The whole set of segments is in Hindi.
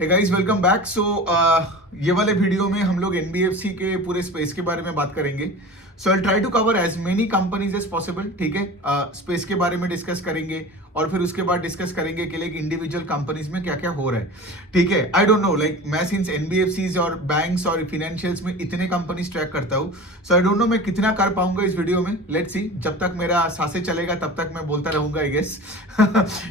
Hey guys welcome back. ये वाले वीडियो में हम लोग एनबीएफसी के पूरे स्पेस के बारे में बात करेंगे। So I try to cover as many companies as possible. ठीक है, स्पेस के बारे में डिस्कस करेंगे और फिर उसके बाद डिस्कस करेंगे कि लाइक इंडिविजुअल कंपनीज में क्या क्या हो रहा है। ठीक है, आई डोंट नो, लाइक मैं सिंस एनबीएफसीज और बैंक्स और फाइनेंशियल्स में इतने कंपनीज ट्रैक करता हूँ, सो आई डोंट नो मैं कितना कर पाऊंगा इस वीडियो में। लेट्स सी, जब तक मेरा सांसें चलेगा तब तक मैं बोलता रहूंगा आई गेस।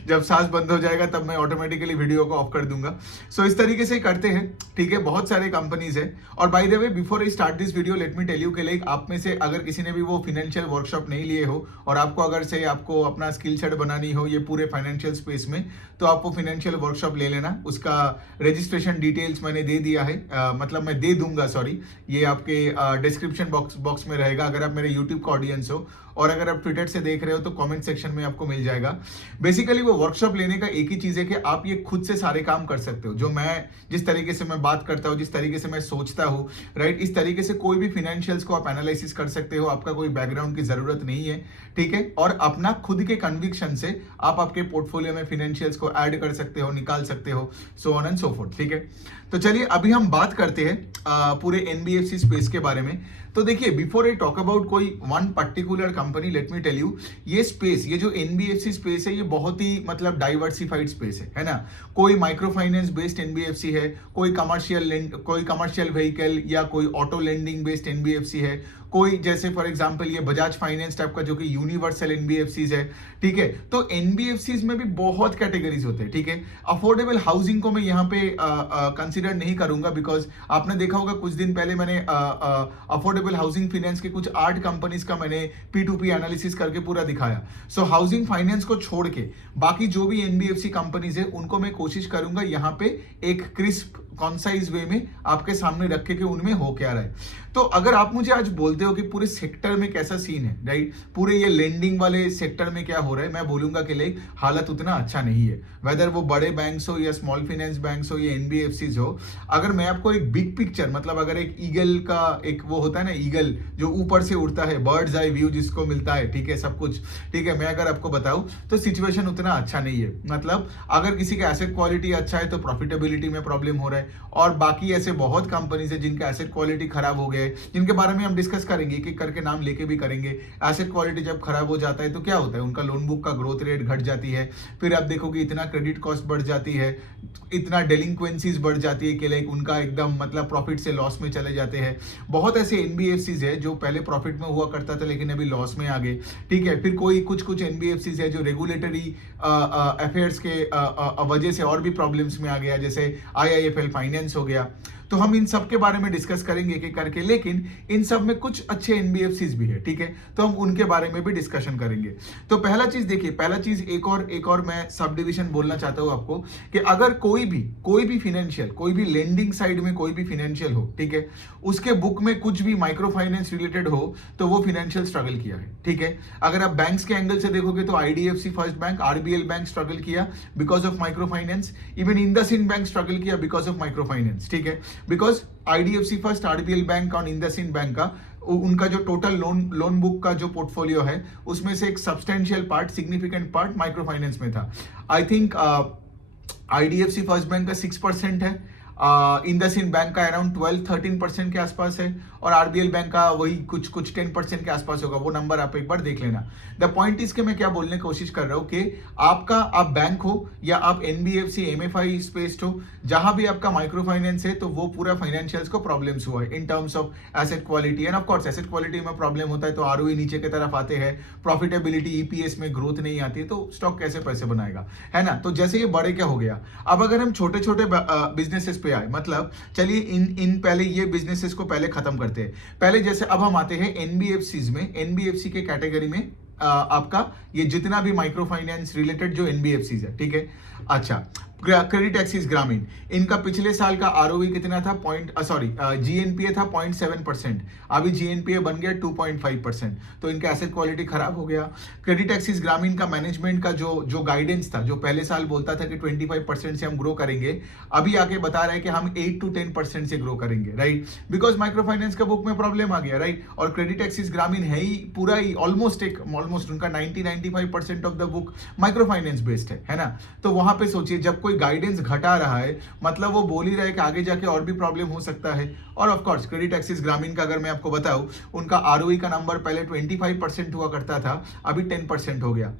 जब सांस बंद हो जाएगा तब मैं ऑटोमेटिकली वीडियो को ऑफ कर दूंगा। सो इस तरीके से करते हैं। ठीक है, बहुत सारे कंपनीज है। और by the way, before I start this video, let me tell you कि लाइक आप में से अगर किसी ने भी वो फाइनेंशियल वर्कशॉप नहीं लिए हो और आपको अगर से आपको अपना स्किल सेट बनानी हो ये पूरे फाइनेंशियल स्पेस में, तो आपको फाइनेंशियल वर्कशॉप ले लेना। उसका रजिस्ट्रेशन डिटेल्स मैंने दे दिया है, मतलब मैं दे दूंगा, सॉरी, ये आपके डिस्क्रिप्शन बॉक्स में रहेगा अगर आप मेरे यूट्यूब का ऑडियंस हो, और अगर आप ट्विटर से देख रहे हो तो कमेंट सेक्शन में आपको मिल जाएगा। बेसिकली वो वर्कशॉप लेने का एक ही चीज है कि आप ये खुद से सारे काम कर सकते हो। जो मैं जिस तरीके से मैं बात करता हूँ, जिस तरीके से मैं सोचता हूँ, राइट, इस तरीके से कोई भी फाइनेंशियल्स को आप एनालिसिस कर सकते हो। आपका कोई बैकग्राउंड की जरूरत नहीं है। ठीक है, और अपना खुद के कन्विक्शन से आप आपके पोर्टफोलियो में फाइनेंशियल्स को ऐड कर सकते हो, निकाल सकते हो, so on and so fourth. ठीक है, तो चलिए अभी हम बात करते हैं पूरे एनबीएफसी स्पेस के बारे में। तो देखिए, बिफोर आई टॉक अबाउट कोई one particular company, let me tell you, ये स्पेस, ये जो एनबीएफसी स्पेस है, ये बहुत ही मतलब डाइवर्सिफाइड स्पेस है ना। कोई माइक्रो फाइनेंस बेस्ड एनबीएफसी है, कोई कमर्शियल व्हीकल या कोई ऑटो लेंडिंग बेस्ड एनबीएफसी है, कोई जैसे फॉर एग्जांपल ये बजाज फाइनेंस टाइप का जो कि यूनिवर्सल एनबीएफसीज है। ठीक है, तो एनबीएफसीज में भी बहुत कैटेगरीज होते हैं। ठीक है, अफोर्डेबल हाउसिंग को मैं यहाँ पे कंसीडर नहीं करूंगा, बिकॉज आपने देखा होगा कुछ दिन पहले मैंने अफोर्डेबल हाउसिंग फाइनेंस के कुछ 8 कंपनीज का मैंने P2P एनालिसिस करके पूरा दिखाया। सो हाउसिंग फाइनेंस को छोड़ के बाकी जो भी एनबीएफसी कंपनीज है उनको मैं कोशिश करूंगा यहाँ पे एक क्रिस्प कॉन्साइज वे में आपके सामने रखे कि उनमें हो क्या रहा है। तो अगर आप मुझे आज बोलते हो कि पूरे सेक्टर में कैसा सीन है, राइट, पूरे ये लेंडिंग वाले सेक्टर में क्या हो रहा है, मैं बोलूंगा कि लाइक हालत उतना अच्छा नहीं है। वेदर वो बड़े बैंक्स हो या स्मॉल फाइनेंस बैंक्स हो या एनबीएफसीज हो, अगर मैं आपको एक बिग पिक्चर, मतलब अगर एक ईगल का एक वो होता है ना, ईगल जो ऊपर से उड़ता है, बर्ड्स आई व्यू जिसको मिलता है, ठीक है, सब कुछ, ठीक है, मैं अगर आपको बताऊं तो सिचुएशन उतना अच्छा नहीं है। मतलब अगर किसी का एसेट क्वालिटी अच्छा है तो प्रॉफिटेबिलिटी में प्रॉब्लम हो रहा है, और बाकी ऐसे बहुत कंपनीज है जिनका एसेट क्वालिटी खराब हो गया है, जिनके बारे में हम डिस्कस करेंगे, एक एक करके नाम लेके भी करेंगे। एसेट क्वालिटी जब खराब हो जाता है तो क्या होता है, उनका लोन बुक का ग्रोथ रेट घट जाती है, फिर आप देखोगे इतना क्रेडिट कॉस्ट बढ़ जाती है, इतना डेलिंक्वेंसीज बढ़ जाती है कि लाइक उनका एकदम मतलब प्रॉफिट से लॉस में चले जाते हैं। बहुत ऐसे एनबीएफसीज है जो पहले प्रॉफिट में हुआ करता था लेकिन अभी लॉस में आ गए। ठीक है, फिर कोई कुछ एनबीएफसीज है जो रेगुलेटरी अफेयर्स के वजह से और भी प्रॉब्लम्स में आ गया, जैसे आईआईएफएल फाइनेंस हो गया। तो हम इन सब के बारे में डिस्कस करेंगे एक एक करके, लेकिन इन सब में कुछ अच्छे एनबीएफसीज भी है। ठीक है, तो हम उनके बारे में भी डिस्कशन करेंगे। तो पहला चीज देखिए, पहला चीज एक और मैं सब डिविजन बोलना चाहता हूं आपको कि अगर कोई भी फाइनेंशियल, कोई भी लेंडिंग साइड में कोई भी फाइनेंशियल हो, ठीक है, उसके बुक में कुछ भी माइक्रो फाइनेंस रिलेटेड हो तो वो फाइनेंशियल स्ट्रगल किया है। ठीक है, अगर आप बैंक्स के एंगल से देखोगे तो IDFC first bank, RBL bank struggle किया because of micro finance, even IndusInd bank struggle किया बिकॉज ऑफ माइक्रो फाइनेंस। ठीक है, because IDFC first, RBL bank और इंडसइंड बैंक का उनका जो टोटल लोन बुक का जो पोर्टफोलियो है उसमें से एक substantial part, significant part micro finance में था। I think IDFC first bank का 6% है, इंडसइंड बैंक का अराउंड 12-13% के आसपास है, और आरबीएल बैंक का वही कुछ 10% के आसपास होगा। वो नंबर आप एक बार देख लेना। द पॉइंट इज के मैं क्या बोलने की कोशिश कर रहा हूं कि आप बैंक हो या आप एनबीएफसी एमएफआई स्पेस्ड हो, जहां भी आपका माइक्रो फाइनेंस है तो वो पूरा फाइनेंशियल्स को प्रॉब्लम्स हुआ है in terms of asset quality. End of course asset quality में प्रॉब्लम होता है तो आरओई नीचे की तरफ आते हैं, प्रॉफिटेबिलिटी ईपीएस में ग्रोथ नहीं आती है, तो स्टॉक कैसे पैसे बनाएगा, है ना। तो जैसे ये बड़े क्या हो गया, अब अगर हम छोटे छोटे बिजनेसेस पे आए, मतलब चलिए इन पहले ये बिजनेसेस को पहले खत्म करते हैं। पहले जैसे अब हम आते हैं एनबीएफसीज में, एनबीएफसी के कैटेगरी में आपका ये जितना भी माइक्रो फाइनेंस रिलेटेड जो एनबीएफसीज है, ठीक है। अच्छा, क्रेडिट एक्सिस ग्रामीण, इनका पिछले साल का आरओई कितना था, जीएनपीए था 0.7%, अभी जीएनपीए बन गया 2.5%, तो इनका एसेट क्वालिटी खराब हो गया। क्रेडिट एक्सिस ग्रामीण का मैनेजमेंट का जो गाइडेंस था, जो पहले साल बोलता था कि 25% से हम ग्रो करेंगे, अभी आके बता रहे हैं कि हम 8-10% से ग्रो करेंगे, राइट, बिकॉज माइक्रो फाइनेंस का बुक में प्रॉब्लम आ गया, राइट। और क्रेडिट एक्सिस ग्रामीण है ही पूरा ही ऑलमोस्ट उनका 90-95% of the book micro finance based है ना। तो वहां पे सोचिए, जब कोई कोई गाइडेंस घटा रहा है, मतलब वो बोल ही रहा है कि आगे जाके और भी प्रॉब्लम हो सकता है। और ऑफ कोर्स क्रेडिट एक्सिस ग्रामीण का अगर मैं आपको बताऊं, उनका आरओई का नंबर पहले 25% हुआ करता था, अभी 10% हो गया।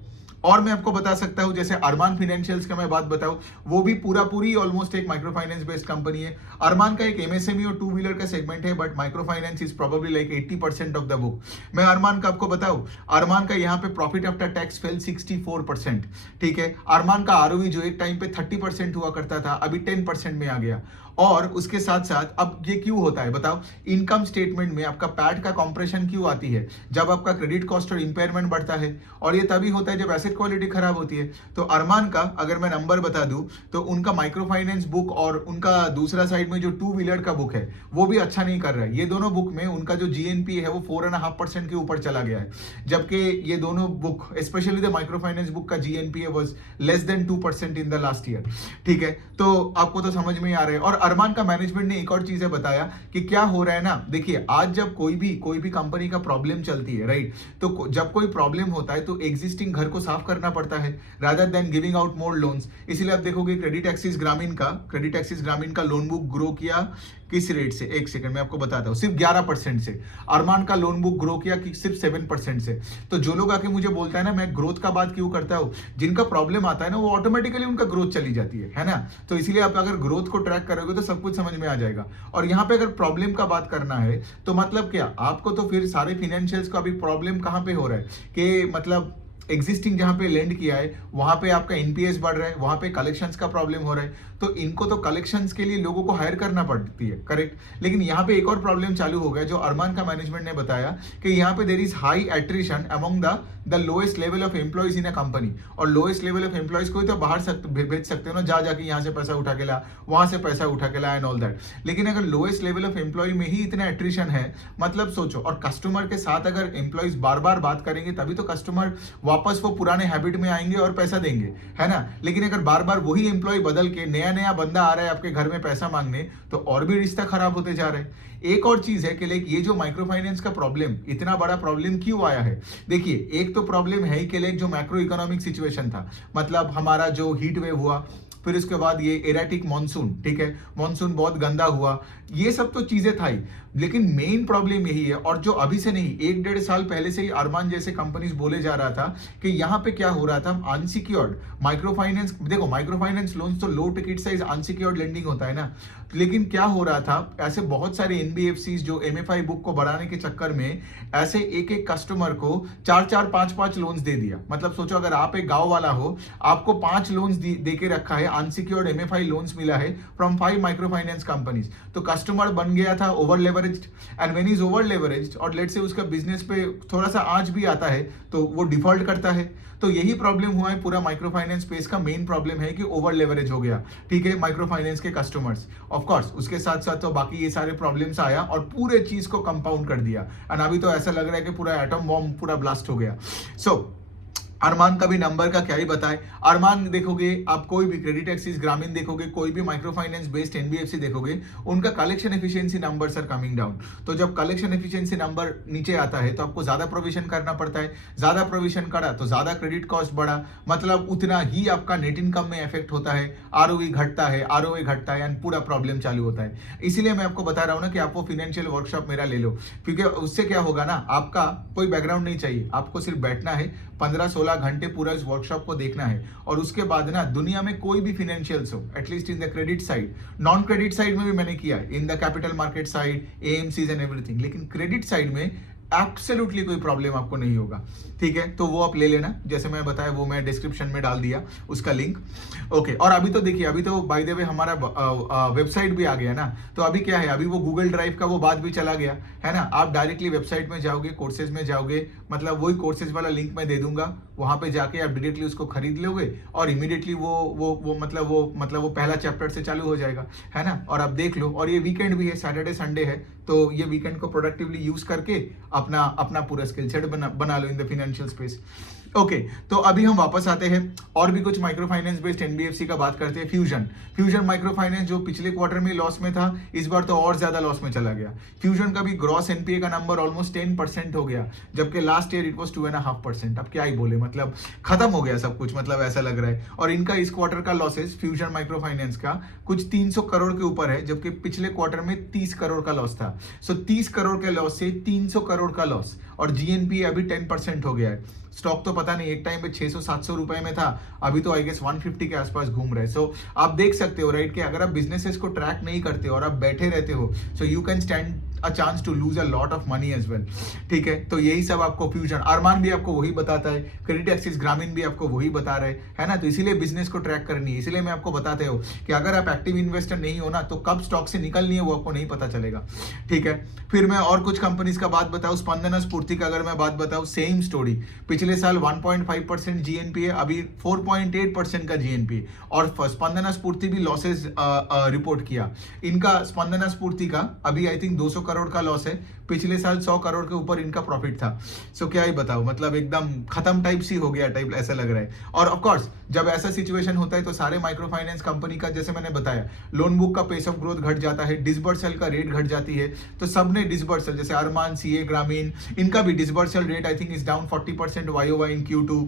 और मैं आपको बता सकता हूं, जैसे अरमान फाइनेंशियल्स का मैं बात बताऊं, वो भी पूरी ऑलमोस्ट एक माइक्रो फाइनेंस बेस्ड कंपनी है। अरमान का एक एमएसएमई और टू व्हीलर का सेगमेंट है, but micro finance is probably like 80% of the book. मैं अरमान का आपको बताऊं, अरमान का यहाँ पे प्रॉफिट आफ्टर टैक्स फेल 64%। ठीक है, अरमान का आरओई जो एक टाइम पे 30% हुआ करता था, अभी 10% में आ गया। और उसके साथ साथ अब ये क्यों होता है बताओ, इनकम स्टेटमेंट में आपका पैट का कॉम्प्रेशन क्यों आती है, जब आपका क्रेडिट कॉस्ट और इंपेयरमेंट बढ़ता है, और ये तभी होता है जब एसेट क्वालिटी खराब होती है। तो अरमान का अगर मैं नंबर बता दूं, तो उनका माइक्रो फाइनेंस बुक और उनका दूसरा साइड में जो टू व्हीलर का बुक है वो भी अच्छा नहीं कर रहा है। ये दोनों बुक में उनका जो जीएनपी है वो 4.5% के ऊपर चला गया है, जबकि ये दोनों book specially the micro finance book का GNP was less than 2% in the last year. ठीक है, तो आपको तो समझ में ही आ रहा है। और अरमान का मैनेजमेंट ने एक और चीज बताया कि क्या हो रहा है ना, देखिए आज जब कोई भी कंपनी का प्रॉब्लम चलती है, राइट, तो जब कोई प्रॉब्लम होता है तो एग्जिस्टिंग घर को साफ करना पड़ता है rather than giving out more loans. इसीलिए आप देखोगे क्रेडिट एक्सिस ग्रामीण का लोन बुक ग्रो किया किस रेट से, एक सेकंड में आपको बताता हूं, सिर्फ 11% से। अरमान का लोन बुक ग्रो किया कि सिर्फ 7% से। तो जो लोग आके मुझे बोलता है ना मैं ग्रोथ का बात क्यों करता हूं, जिनका प्रॉब्लम आता है ना वो ऑटोमेटिकली उनका ग्रोथ चली जाती है ना। तो इसीलिए आप अगर ग्रोथ को ट्रैक करोगे तो सब कुछ समझ में आ जाएगा। और यहाँ पे अगर प्रॉब्लम का बात करना है तो मतलब क्या आपको, तो फिर सारे फाइनेंशियल्स का अभी प्रॉब्लम कहां पे हो रहा है कि मतलब एग्जिस्टिंग जहां पे लेंड किया है वहां पे आपका एनपीएस बढ़ रहा है, वहां पे कलेक्शंस का प्रॉब्लम हो रहा है। तो इनको तो कलेक्शंस के लिए लोगों को हायर करना पड़ती है, करेक्ट। लेकिन यहाँ पे एक और प्रॉब्लम चालू हो गया जो अरमान का मैनेजमेंट ने बताया कि यहाँ पे there is high attrition among the lowest level of employees in a company. और लोएस्ट लेवल ऑफ एम्प्लॉइज को तो बाहर भेज सकते हो ना, जाके यहाँ से पैसा उठा के ला, वहां से पैसा उठा के ला एंड ऑल दैट। लेकिन अगर लोएस्ट लेवल ऑफ एम्प्लॉय में ही इतना एट्रिशन है, मतलब सोचो। और कस्टमर के साथ अगर एम्प्लॉइज बार बार बात करेंगे तभी तो कस्टमर वापस वो पुराने हैबिट में आएंगे और पैसा देंगे, है ना। लेकिन अगर बार बार वही एम्प्लॉय बदल के नया बंदा आ रहा है आपके घर में पैसा मांगने, तो और भी रिश्ता खराब होते जा रहे हैं। एक और चीज है कि लाइक ये जो माइक्रो फाइनेंस का प्रॉब्लम, इतना बड़ा प्रॉब्लम क्यों आया है, देखिए एक तो प्रॉब्लम है ही कि लाइक जो मैक्रो इकोनॉमिक सिचुएशन था, मतलब हमारा जो हीट वेव हुआ, फिर उसके बाद ये एराटिक मॉनसून, ठीक है, मॉनसून बहुत गंदा हुआ, ये सब तो चीजें था ही। लेकिन मेन प्रॉब्लम यही है, और जो अभी से नहीं 1-1.5 साल पहले से ही अरमान जैसे कंपनीज बोले जा रहा था कि यहाँ पे क्या हो रहा था, अनसिक्योर्ड माइक्रो फाइनेंस, देखो माइक्रो फाइनेंस लोन्स तो लो टिकट साइज अनसिक्योर्ड लेंडिंग होता है ना। लेकिन क्या हो रहा था, ऐसे बहुत सारे एनबीएफसी जो एमएफआई बुक को बढ़ाने के चक्कर में ऐसे एक कस्टमर को 4-4, 5-5 लोन्स दे दिया। मतलब सोचो अगर आप एक गांव वाला हो, आपको 5 लोन्स दे के रखा है, अनसिक्योर्ड एमएफआई लोन्स मिला है फ्रॉम 5 माइक्रो फाइनेंस कंपनीज। तो कस्टमर बन गया था over leveraged, and when is over leveraged और लेट्स से उसका बिजनेस पे थोड़ा सा आंच भी आता है तो वो डिफॉल्ट करता है। तो यही प्रॉब्लम हुआ है पूरा माइक्रो फाइनेंस स्पेस का। मेन प्रॉब्लम है कि ओवर लेवरेज हो गया, ठीक है, माइक्रो फाइनेंस के कस्टमर्स। ऑफ कोर्स उसके साथ साथ तो बाकी ये सारे प्रॉब्लम्स आया और पूरे चीज को कंपाउंड कर दिया, एंड अभी तो ऐसा लग रहा है कि पूरा एटम बॉम्ब पूरा ब्लास्ट हो गया। अरमान का भी नंबर का क्या ही बताए। अरमान देखोगे आप, कोई भी क्रेडिट एक्सिस ग्रामीण देखोगे, कोई भी माइक्रो फाइनेंस बेस्ड एनबीएफसी देखोगे, उनका collection efficiency numbers are coming down. तो जब कलेक्शन एफिशिएंसी नंबर नीचे आता है तो आपको ज्यादा प्रोविजन करना पड़ता है, ज्यादा प्रोविजन करा तो ज्यादा क्रेडिट कॉस्ट बढ़ा, मतलब उतना ही आपका नेट इनकम में इफेक्ट होता है, आरओई घटता है एंड पूरा प्रॉब्लम चालू होता है। इसीलिए मैं आपको बता रहा हूं ना कि आप वो फाइनेंशियल वर्कशॉप मेरा ले लो, क्योंकि उससे क्या होगा ना, आपका कोई बैकग्राउंड नहीं चाहिए, आपको सिर्फ बैठना है 15-16 घंटे पूरा इस वर्कशॉप को देखना है, और उसके बाद ना दुनिया में कोई भी फाइनेंशियल्स हो, at least in the credit side, non credit side में भी मैंने किया है, in the capital market side, AMCs and everything, लेकिन क्रेडिट साइड में एब्सोल्युटली कोई प्रॉब्लम आपको नहीं होगा, ठीक है। तो वो आप ले लेना, जैसे मैं बताया वो मैं डिस्क्रिप्शन में डाल दिया उसका लिंक, ओके। और अभी तो देखिए, अभी तो बाय द वे हमारा वेबसाइट भी आ गया ना, तो अभी क्या है, अभी वो गूगल ड्राइव का वो बात भी चला गया है ना। आप डायरेक्टली वेबसाइट में जाओगे, कोर्सेज में जाओगे, मतलब वही कोर्सेज वाला लिंक मैं दे दूंगा, वहां पे जाके आप डायरेक्टली उसको खरीद लोगे और इमीडिएटली वो पहला चैप्टर से चालू हो जाएगा, है ना। और आप देख लो, और ये वीकेंड भी है, सैटरडे संडे है, तो ये वीकेंड को प्रोडक्टिवली यूज करके अपना पूरा स्किल सेट बना लो in the financial space. Okay तो अभी हम वापस आते हैं और भी कुछ माइक्रो फाइनेंस बेस्ड एनबीएफसी का बात करते हैं। फ्यूजन माइक्रो फाइनेंस जो पिछले क्वार्टर में लॉस में था, इस बार तो और ज्यादा लॉस में चला गया। फ्यूजन का भी ग्रॉस एनपीए का नंबर ऑलमोस्ट 10% हो गया, जबकि लास्ट ईयर इट वाज 2.5%। अब क्या ही बोले, मतलब खत्म हो गया सब कुछ, मतलब ऐसा लग रहा है। और इनका इस क्वार्टर का लॉसेस फ्यूजन माइक्रो फाइनेंस का कुछ 300 करोड़ के ऊपर है, जबकि पिछले क्वार्टर में 30 करोड़ का लॉस था। सो 30 करोड़ के लॉस से 300 करोड़ का लॉस, और जीएनपी अभी 10% हो गया है। स्टॉक तो पता नहीं, एक टाइम पे 600-700 रुपए में था, अभी तो आई गेस 150 के आसपास घूम रहे हैं। सो आप देख सकते हो राइट कि अगर आप बिजनेसेस को ट्रैक नहीं करते और आप बैठे रहते हो, so you can stand a chance to lose a lot of money as well. ठीक है, तो यही सब आपको फ्यूजन, अरमान भी आपको वही बताता है, क्रेडिट एक्सिस ग्रामीण भी आपको वही बता रहे है ना। तो इसीलिए बिजनेस को ट्रैक करनी है, इसीलिए मैं आपको बताते हो कि अगर आप एक्टिव इन्वेस्टर नहीं हो ना, तो कब स्टॉक से निकलनी है वो आपको नहीं पता चलेगा। ठीक है, फिर मैं और कुछ कंपनीज का बात बताऊं। स्पंदना स्फूर्ति का अगर मैं बात बताऊं, सेम स्टोरी। पिछले साल 1.5% जीएनपी है, अभी 4.8% का जीएनपी है, और स्पंदना स्फूर्ति भी लॉसेस रिपोर्ट किया। इनका स्पंदना स्फूर्ति का अभी आई थिंक 200 करोड़ का लॉस है, पिछले साल 100 करोड़ के ऊपर इनका प्रॉफिट था। सो क्या ही बताओ, मतलब एकदम खत्म टाइप सी हो गया टाइप ऐसा लग रहा है। और ऑफ कोर्स जब ऐसा सिचुएशन होता है तो सारे माइक्रो फाइनेंस कंपनी का, जैसे मैंने बताया, लोन बुक का पेस ऑफ ग्रोथ घट जाता है, डिसबर्सल का रेट घट जाती है। तो सबने डिसबर्सल, जैसे अरमान, सीए, ग्रामीण, इनका भी disbursal rate I think is down 40% YOY in Q2।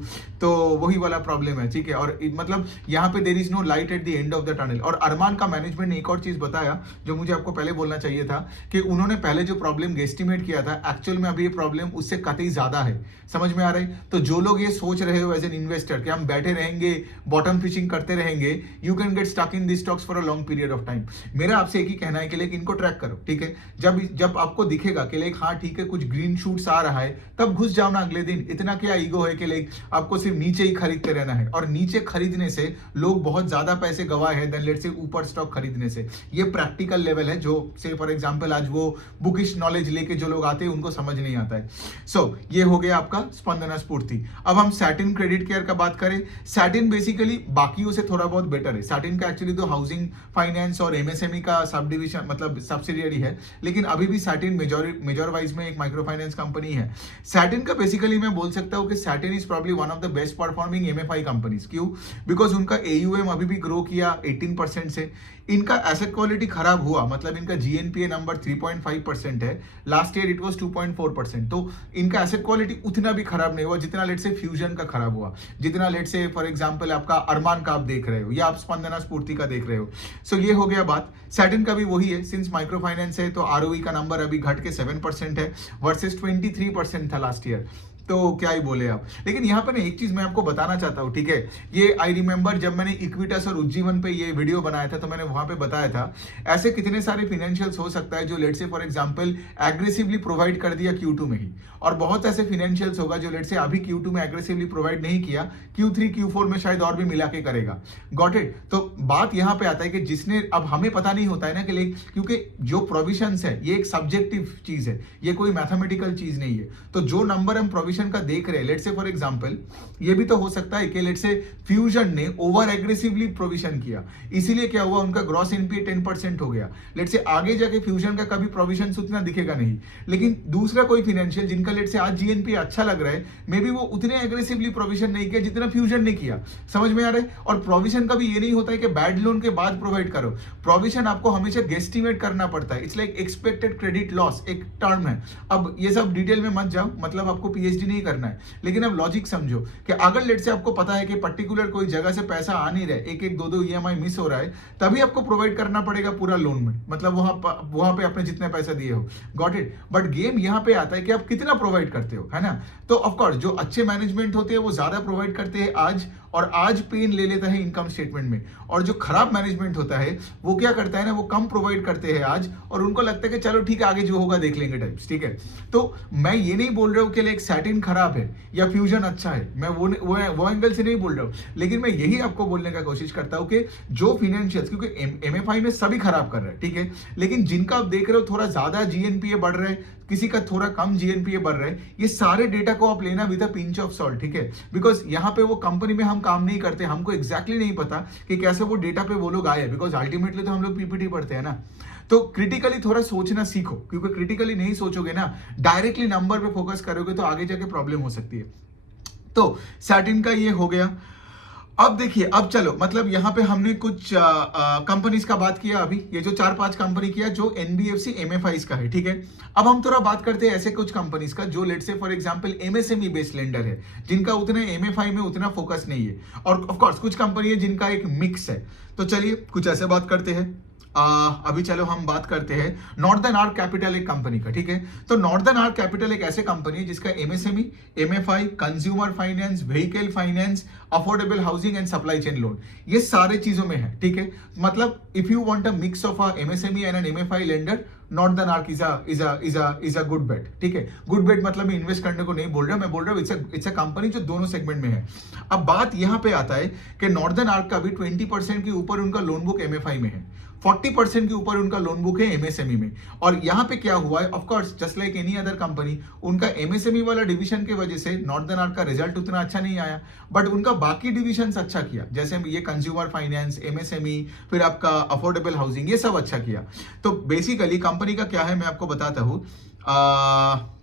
तो वही वाला प्रॉब्लम है। ठीक है, और मतलब यहाँ पे there is no light at the end of the tunnel. और अरमान का मैनेजमेंट ने एक और चीज बताया जो मुझे आपको पहले बोलना चाहिए था, कि उन्होंने पहले जो प्रॉब्लम एस्टिमेट किया था, एक्चुअल में अभी ये प्रॉब्लम उससे कतई ज्यादा है। समझ में आ रहा है? तो जो लोग ये सोच रहे हो एज एन इन्वेस्टर कि हम बैठे रहेंगे, बॉटम फिशिंग करते रहेंगे, you can get stuck in this stocks for a long period of time. मेरा आपसे एक ही कहना है कि लेकिन इनको ट्रैक करो। ठीक है, जब आपको दिखेगा कि लाइक हाँ ठीक है कुछ ग्रीन शूट्स आ रहा है, तब घुस जाओ ना अगले दिन। इतना क्या ईगो है कि लाइक आपको सिर्फ नीचे ही खरीदते रहना है, और नीचे खरीदने से लोग बहुत ज्यादा पैसे गवाए हैं देन लेट्स से ऊपर स्टॉक खरीदने से। ये प्रैक्टिकल लेवल है जो से फॉर एग्जांपल आज वो बुकिश नॉलेज लेके जो लोग आते हैं उनको समझ नहीं आता है। सो ये हो गया आपका स्पंदना स्फूर्ति। अब हम सैटिन क्रेडिट केयर का बात करें। सैटिन बेसिकली बाकियों से थोड़ा बहुत बेटर है। सैटिन का एक्चुअली तो हाउसिंग फाइनेंस और एमएसएमई का सब डिविजन, मतलब सब्सिडियरी है, लेकिन अभी भी सैटिन मेजर वाइज में एक माइक्रो फाइनेंस कंपनी है। सैटिन का बेसिकली मैं बोल सकता हूं कि satin is probably one of the best performing MFI companies. क्यों? बिकॉज उनका एयूएम अभी भी ग्रो किया 18% से। इनका एसेट क्वालिटी खराब हुआ, मतलब इनका जीएनपीए नंबर 3.5% है, लास्ट ईयर इट वाज 2.4%। तो इनका एसेट क्वालिटी उतना भी खराब नहीं हुआ जितना लेट से फ्यूजन का खराब हुआ, जितना लेट से फॉर एग्जांपल आपका अरमान का आप देख रहे हो या आप स्पंदना स्फूर्ति का देख रहे हो। सो ये हो गया बात। सैटिन का भी वही है, सिंस माइक्रो फाइनेंस है तो आरओई का नंबर अभी घट के 7% है वर्सेस 23% था लास्ट ईयर। तो क्या ही बोले आप। लेकिन यहाँ पे ना एक चीज मैं आपको बताना चाहता हूँ। ठीक है, ये आई रिमेंबर जब मैंने इक्विटस और उज्जीवन पे ये वीडियो बनाया था तो मैंने वहां पे बताया था ऐसे कितने सारे फाइनेंशियल्स हो सकता है जो लेट से फॉर एग्जांपल एग्रेसिवली प्रोवाइड कर दिया Q2 में ही, और बहुत ऐसे फाइनेंशियल्स होगा जो लेट से अभी Q2 में एग्रेसिवली प्रोवाइड नहीं किया, Q3 Q4 में शायद और भी मिला के करेगा। Got it? तो बात यहाँ पे आता है कि जिसने, अब हमें पता नहीं होता है ना कि क्योंकि जो प्रोविजंस है ये एक सब्जेक्टिव चीज है, ये कोई मैथमेटिकल चीज नहीं है। तो जो नंबर हम प्रोविजन का देख रहे हैं, लेट से फॉर एग्जांपल ये भी तो हो सकता है कि लेट से फ्यूजन ने ओवर एग्रेसिवली प्रोविजन किया, इसीलिए क्या हुआ, उनका ग्रॉस एनपीए 10% हो गया। लेट से आगे जाके फ्यूजन का कभी प्रोविजन उतना दिखेगा नहीं, लेकिन दूसरा कोई फाइनेंशियल जिनका लेट से आज जीएनपी अच्छा लग रहा है, मे बी वो उतने एग्रेसिवली प्रोविजन नहीं किया जितना फ्यूजन ने किया। समझ में आ रहा है? और प्रोविजन का भी ये नहीं होता है कि बैड लोन के बाद प्रोवाइड करो, प्रोविजन आपको हमेशा गेस्टिमेट करना पड़ता है। It's like expected credit loss, एक टर्म है। अब ये सब डिटेल में मत जाओ, मतलब आपको पीएचडी नहीं करना है, लेकिन अब लॉजिक समझो कि अगर लेट से आपको पता है कि पर्टिकुलर कोई जगह से पैसा आ नहीं रहा है, एक एक दो दो ईएमआई मिस हो रहा है, तभी आपको प्रोवाइड करना पड़ेगा पूरा लोन में, मतलब वहां पे आपने जितने पैसा दिए हो। Got it? बट गेम यहां पे आता है कि आप कितना प्रोवाइड करते हो, है ना। तो ऑफ कोर्स जो अच्छे मैनेजमेंट होते हैं वो ज्यादा प्रोवाइड करते हैं आज, और आज पेन ले लेता है इनकम स्टेटमेंट में। और जो खराब मैनेजमेंट होता है वो क्या करता है ना, वो कम प्रोवाइड करते हैं आज, और उनको लगता है कि चलो ठीक है आगे जो होगा देख लेंगे टाइप्स। ठीक है, तो मैं ये नहीं बोल रहा हूँ कि लाइक सैटिन खराब है या फ्यूजन अच्छा है, मैं वो एंगल से नहीं बोल रहा हूँ, लेकिन मैं यही आपको बोलने का कोशिश करता हूँ कि जो फाइनेंशियल्स, क्योंकि एमएफआई में सभी खराब कर रहे हैं, ठीक है, लेकिन जिनका आप देख रहे हो थोड़ा ज्यादा जीएनपीए बढ़ रहा है, किसी का थोड़ा कम जीएनपीए बढ़ रहा है, ये सारे डेटा को आप लेना with a pinch of salt. ठीक है, बिकॉज यहाँ पे वो कंपनी में हम काम नहीं करते, हमको एग्जैक्टली नहीं पता कि कैसे वो डेटा पे वो लोग आए, बिकॉज अल्टीमेटली तो हम लोग पीपीटी पढ़ते हैं ना। तो क्रिटिकली थोड़ा सोचना सीखो, क्योंकि क्रिटिकली नहीं सोचोगे ना, डायरेक्टली नंबर पे फोकस करोगे तो आगे जाके प्रॉब्लम हो सकती है। तो सैटिन का ये हो गया। अब देखिए, अब चलो, मतलब यहाँ पे हमने कुछ कंपनीज का बात किया अभी, ये जो 4-5 कंपनी किया जो एनबीएफसी एमएफआई का है, ठीक है। अब हम थोड़ा बात करते हैं ऐसे कुछ कंपनीज का जो लेट से for example MSME based lender है, जिनका उतना एमएफआई में उतना फोकस नहीं है, और ऑफ कोर्स कुछ कंपनी है जिनका एक मिक्स है। तो चलिए कुछ ऐसे बात करते हैं। अभी चलो हम बात करते हैं नॉर्दर्न आर्क कैपिटल एक कंपनी का, ठीक है। तो नॉर्दर्न आर्क कैपिटल एक ऐसे कंपनी है जिसका MSME, MFI, consumer finance, vehicle finance, affordable housing and supply chain loan, ये सारे चीजों में है, ठीक है। मतलब if you want a mix of a MSME and an MFI lender, Northern Arc is a good bet, ठीक है। गुड बेट मतलब मैं इन्वेस्ट करने को नहीं बोल रहा, मैं बोल रहा हूँ इट्स अ कंपनी जो दोनों सेगमेंट में है। अब बात यहाँ पे आता है कि नॉर्दर्न आर्क का भी 20% के ऊपर उनका लोन बुक एमएफआई में है, 40% के ऊपर उनका लोन बुक है एमएसएमई में। और यहां पे क्या हुआ है, of course just like any other company, उनका एमएसएमई वाला डिवीजन की वजह से नॉर्दर्न आर्क का रिजल्ट उतना अच्छा नहीं आया, बट उनका बाकी डिविजन अच्छा किया, जैसे ये कंज्यूमर फाइनेंस, एमएसएमई, फिर आपका अफोर्डेबल हाउसिंग, ये सब अच्छा किया। तो बेसिकली कंपनी का क्या है मैं आपको बताता हूं।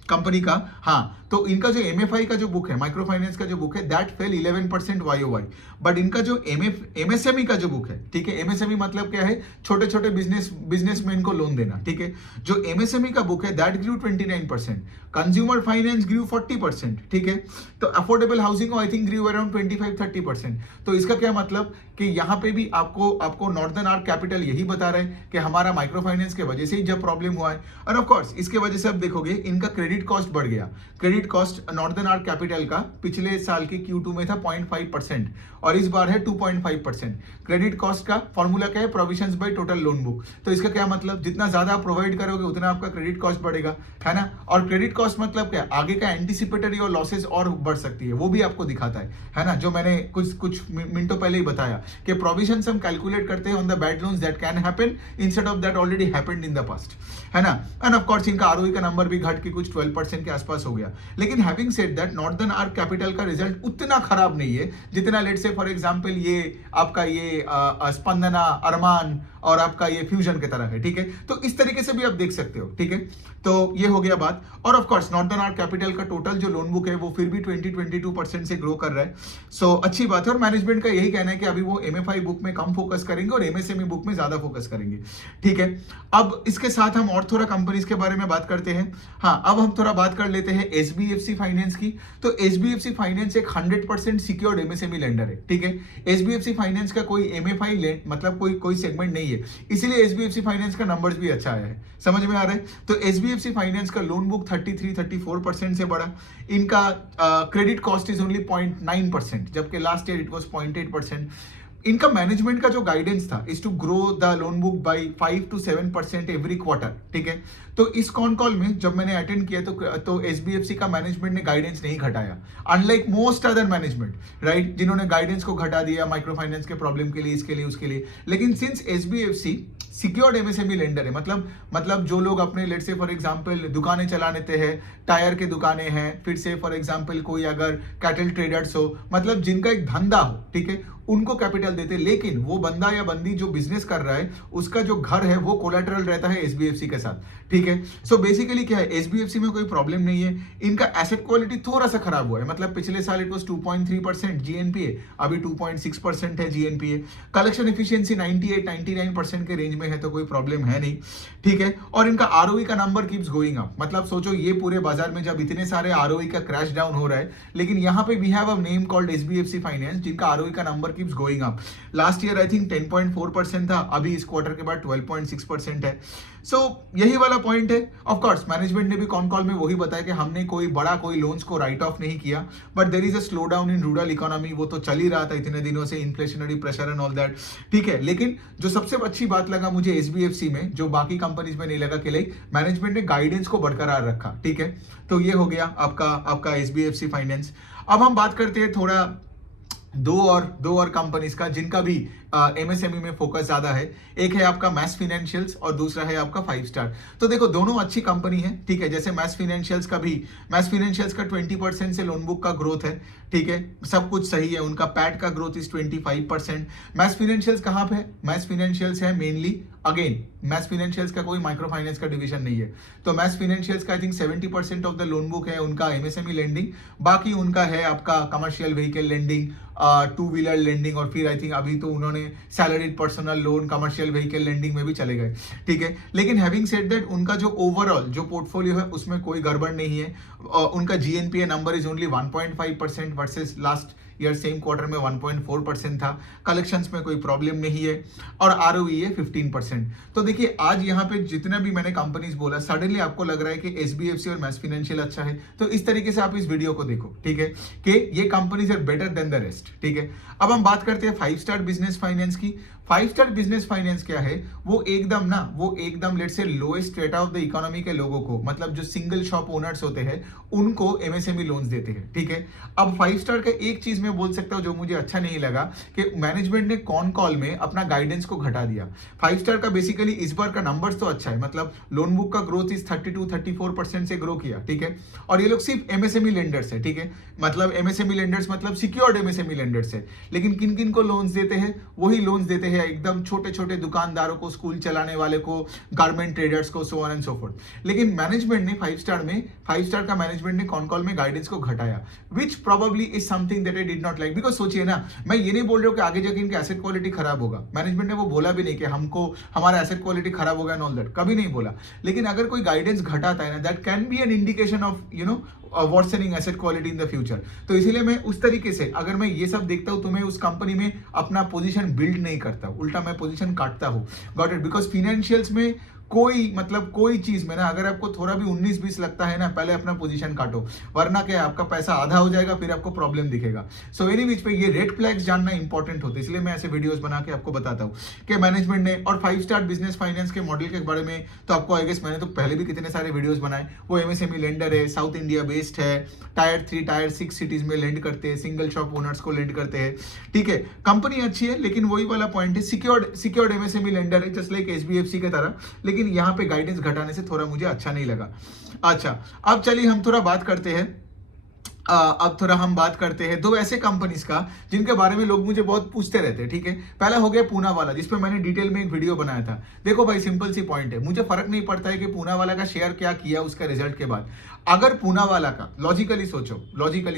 कंपनी का, हाँ, तो इनका जो एमएफआई का जो बुक है, माइक्रो फाइनेंस का जो बुक है, दैट फेल 11% YOY। बट इनका जो एमएसएमई का जो बुक है, ठीक है, एमएसएमई मतलब क्या है, छोटे छोटे बिजनेसमैन को लोन देना, ठीक है। जो एमएसएमई का बुक है that grew 29%, consumer finance grew 40%, ठीक है। तो affordable housing I think grew around 25-30%। तो इसका क्या मतलब कि यहाँ पे भी आपको नॉर्दर्न आर्क कैपिटल यही बता रहा है कि हमारा माइक्रो फाइनेंस के वजह से ही जब प्रॉब्लम हुआ है, और ऑफ कोर्स इसके वजह से अब देखोगे इनका क्रेडिट कॉस्ट बढ़ गया। Credit cost northern arc capital का पिछले साल के Q2 में था 0.5% और इस बार है 2.5%। क्रेडिट कॉस्ट का फॉर्मूला क्या है, provisions by total loan book. तो इसका क्या मतलब, जितना ज्यादा आप प्रोवाइड करोगे उतना आपका क्रेडिट कॉस्ट बढ़ेगा, है ना। और क्रेडिट कॉस्ट मतलब क्या, आगे का एंटिसिपेटरी और लॉसेस और बढ़ सकती है, वो भी आपको दिखाता है ना। जो मैंने कुछ मिनटों पहले ही बताया कि प्रोविजंस हम कैलकुलेट करते हैं on the bad loans that can happen instead of that already happened in the past, है ना। एंड ऑफ कोर्स इनका आरओई का नंबर भी घट के कुछ 12% के आसपास हो गया। लेकिन having said that northern arc capital का रिजल्ट उतना खराब नहीं है जितना लेट से फॉर एग्जांपल ये आपका ये स्पंदना, अरमान और आपका ये फ्यूजन की तरह है, ठीक है। तो इस तरीके से भी आप देख सकते हो, ठीक है। तो ये हो गया बात। और of course northern arc capital का टोटल जो लोन बुक है वो फिर भी 20-22% से ग्रो कर रहा है। सो अच्छी बात है। और मैनेजमेंट का यही कहना है कि अभी वो एमएफआई बुक में कम फोकस करेंगे और एमएसएमई बुक में ज्यादा फोकस करेंगे, ठीक है। अब इसके साथ हम और थोड़ा कंपनीज के बारे में बात करते हैं। हाँ, अब हम थोड़ा बात कर लेते हैं एसबीएफसी फाइनेंस की। तो एसबीएफसी फाइनेंस एक 100% सिक्योर्ड एमएसएमई लेंडर है, ठीक है। एसबीएफसी फाइनेंस का कोई एमएफआई मतलब कोई सेगमेंट नहीं है, इसीलिए एसबीएफसी फाइनेंस का नंबर्स भी अच्छा आया है, समझ में आ रहा है। तो एसबीएफसी फाइनेंस का लोन बुक 33-34% से बढ़ा। इनका क्रेडिट कॉस्ट इज ओनली 0.9%, जबकि लास्ट ईयर इट वाज 0.8%। इनका मैनेजमेंट का जो गाइडेंस था is to grow the loan book by 5-7% every quarter, ठीक है। तो इस कॉन कॉल में जब मैंने अटेंड किया तो एसबीएफसी का मैनेजमेंट ने गाइडेंस नहीं घटाया, unlike most other management, right, जिन्होंने गाइडेंस को घटा दिया माइक्रो फाइनेंस के प्रॉब्लम के लिए, इसके लिए, उसके लिए। लेकिन since SBFC secured MSME lender है, मतलब जो लोग अपने लेट से फॉर एग्जांपल दुकानें चला लेते हैं, टायर के दुकानें हैं, फिर से फॉर एग्जांपल कोई अगर कैटल ट्रेडर्स हो, मतलब जिनका एक धंधा हो, ठीक है, उनको कैपिटल देते। लेकिन वो बंदा या बंदी जो बिजनेस कर रहा है उसका जो घर है वो कोलैटरल रहता है एसबीएफसी के साथ, ठीक है। सो बेसिकली क्या है, एसबीएफसी में कोई प्रॉब्लम नहीं है। इनका एसेट क्वालिटी थोड़ा सा खराब हुआ है, मतलब पिछले साल इट वाज 2.3% जीएनपीए, अभी 2.6% है जीएनपीए। कलेक्शन एफिशिएंसी 98-99% के रेंज में है, तो कोई प्रॉब्लम है नहीं, ठीक है। और इनका आरओई का नंबर कीप्स गोइंग अप। मतलब सोचो ये पूरे बाजार में जब इतने सारे आरओई का क्रैश डाउन हो रहा है, लेकिन यहाँ पे we have a name called SBFC finance जिनका आरओई का number keeps going up. Last year I think 10.4% था, अभी इस क्वार्टर के बाद 12.6% है। सो यही वाला पॉइंट है। ऑफ कोर्स मैनेजमेंट ने भी कॉन कॉल में वही बताया कि हमने कोई लोन्स को राइट ऑफ नहीं किया, but there is a slow down in rural economy, वो तो चल ही रहा था इतने दिनों से, inflationary pressure and all that, ठीक है। लेकिन जो सबसे अच्छी बात लगा मुझे एसबीएफसी में, जो बाकी कंपनीज में नहीं लगा, कि लाइक मैनेजमेंट ने गाइडेंस को बरकरार रखा, ठीक है। तो ये हो गया आपका एसबीएफसी फाइनेंस। अब हम बात करते हैं थोड़ा दो और कंपनीज का जिनका भी एमएसएमई में फोकस ज्यादा है, एक है आपका मैस फाइनेंशियल्स और दूसरा है आपका 5 स्टार। तो देखो दोनों अच्छी कंपनी है, ठीक है। जैसे मैस फाइनेंशियल्स का 20% से लोन बुक का ग्रोथ है, ठीक है, सब कुछ सही है। उनका पैट का ग्रोथ इज 25%। मैस फाइनेंशियल्स कहाँ पे है? मैस फाइनेंशियल्स है मेनली, अगेन मैस फाइनेंशियल्स का कोई माइक्रो फाइनेंस का डिवीजन नहीं है, तो मैस फाइनेंशियल्स का I think 70% of the loan book है उनका एमएसएमई लेंडिंग, बाकी उनका है आपका commercial vehicle lending, two wheeler lending, और फिर आई थिंक अभी तो उन्होंने salaried personal loan commercial vehicle lending में भी चले गए, ठीक है। लेकिन हैविंग सेड दैट उनका जो ओवरऑल जो पोर्टफोलियो है उसमें कोई गड़बड़ नहीं है। उनका GNPA number is only 1.5% versus last year same quarter में 1.4% था। कलेक्शंस में कोई प्रॉब्लम नहीं है और आरओई है 15%। तो देखिए आज यहाँ पे जितने भी मैंने कंपनीज बोला, सडनली आपको लग रहा है कि एसबीएफसी और मैस फाइनेंशियल अच्छा है, तो इस तरीके से आप इस वीडियो को देखो, ठीक है, कि ये companies are better than the rest, ठीक है। अब हम बात करते हैं 5 स्टार बिजनेस फाइनेंस की। 5 स्टार बिजनेस फाइनेंस क्या है? वो एकदम लेट से lowest strata of the economy के लोगों को, मतलब जो सिंगल शॉप ओनर्स होते हैं उनको एमएसएमई लोन्स देते हैं, ठीक है। अब 5 स्टार का एक चीज मैं बोल सकता हूं जो मुझे अच्छा नहीं लगा कि मैनेजमेंट ने कॉन कॉल में अपना गाइडेंस को घटा दिया। 5 स्टार का बेसिकली इस बार का नंबर्स तो अच्छा है, मतलब लोन बुक का ग्रोथ इस 32-34% से ग्रो किया, ठीक है। और ये लोग सिर्फ एमएसएमई लेंडर्स है, ठीक है, मतलब एमएसएमई लेंडर्स मतलब सिक्योर्ड एमएसएमई लेंडर्स है। लेकिन किन किन को लोन्स देते हैं? वही लोन्स देते हैं एकदम छोटे छोटे दुकानदारों को, स्कूल चलाने वाले को, गारमेंट ट्रेडर्स को, so on and so fourth. लेकिन मैनेजमेंट ने 5 स्टार का मैनेजमेंट ने कॉन कॉल में गाइडेंस को घटाया, which probably is something that I did not like. Because सोचिए ना, मैं ये नहीं बोल रहा हूँ कि आगे जाके इनकी एसेट क्वालिटी खराब होगा, मैनेजमेंट ने वो बोला भी नहीं कि हमको हमारा एसेट क्वालिटी खराब होगा एंड ऑल दैट, कभी नहीं बोला। लेकिन अगर कोई गाइडेंस घटाता है ना, that can be an indication of worsening asset quality in the future. तो इसीलिए मैं उस तरीके से अगर मैं ये सब देखता हूं तो मैं उस कंपनी में अपना पोजीशन बिल्ड नहीं करता, उल्टा मैं पोजीशन काटता हूं। Got it? बिकॉज फाइनेंशियल्स में कोई चीज में ना अगर आपको थोड़ा भी 19-20 लगता है ना, पहले अपना पोजीशन काटो, वरना क्या आपका पैसा आधा हो जाएगा, फिर आपको प्रॉब्लम दिखेगा। सो एनी बीच पे ये रेड फ्लैग्स जानना इंपॉर्टेंट होता है, इसलिए मैं ऐसे वीडियोस बना के आपको बताता हूँ कि मैनेजमेंट ने। और 5 स्टार बिजनेस फाइनेंस के मॉडल के बारे में तो आपको आई गेस मैंने तो पहले भी कितने सारे वीडियोस बनाए। वो एमएसएमई लेंडर है, साउथ इंडिया बेस्ड है, टायर 3 टायर 6 सिटीज में लेंड करते हैं, सिंगल शॉप ओनर्स को लेंड करते हैं, ठीक है। कंपनी अच्छी है, लेकिन वही वाला पॉइंट है, सिक्योर्ड एमएसएमई लेंडर है, जस्ट लाइक एसबीएफसी की तरह। लेकिन यहाँ पे गाइडेंस घटाने से थोड़ा मुझे अच्छा नहीं लगा। अच्छा, अब चलिए हम थोड़ा बात करते हैं दो ऐसे कंपनीज का जिनके बारे में लोग मुझे बहुत पूछते रहते हैं, ठीक है। पहला हो गया पूनावाला, जिसपे मैंने डिटेल में एक वीडियो बनाया था। देखो भाई, सिंपल सी पॉइंट है, मुझे फर्क नहीं पड़ता है कि पूनावाला का शेयर क्या किया उसका रिजल्ट के बाद। अगर पूनावाला का लॉजिकली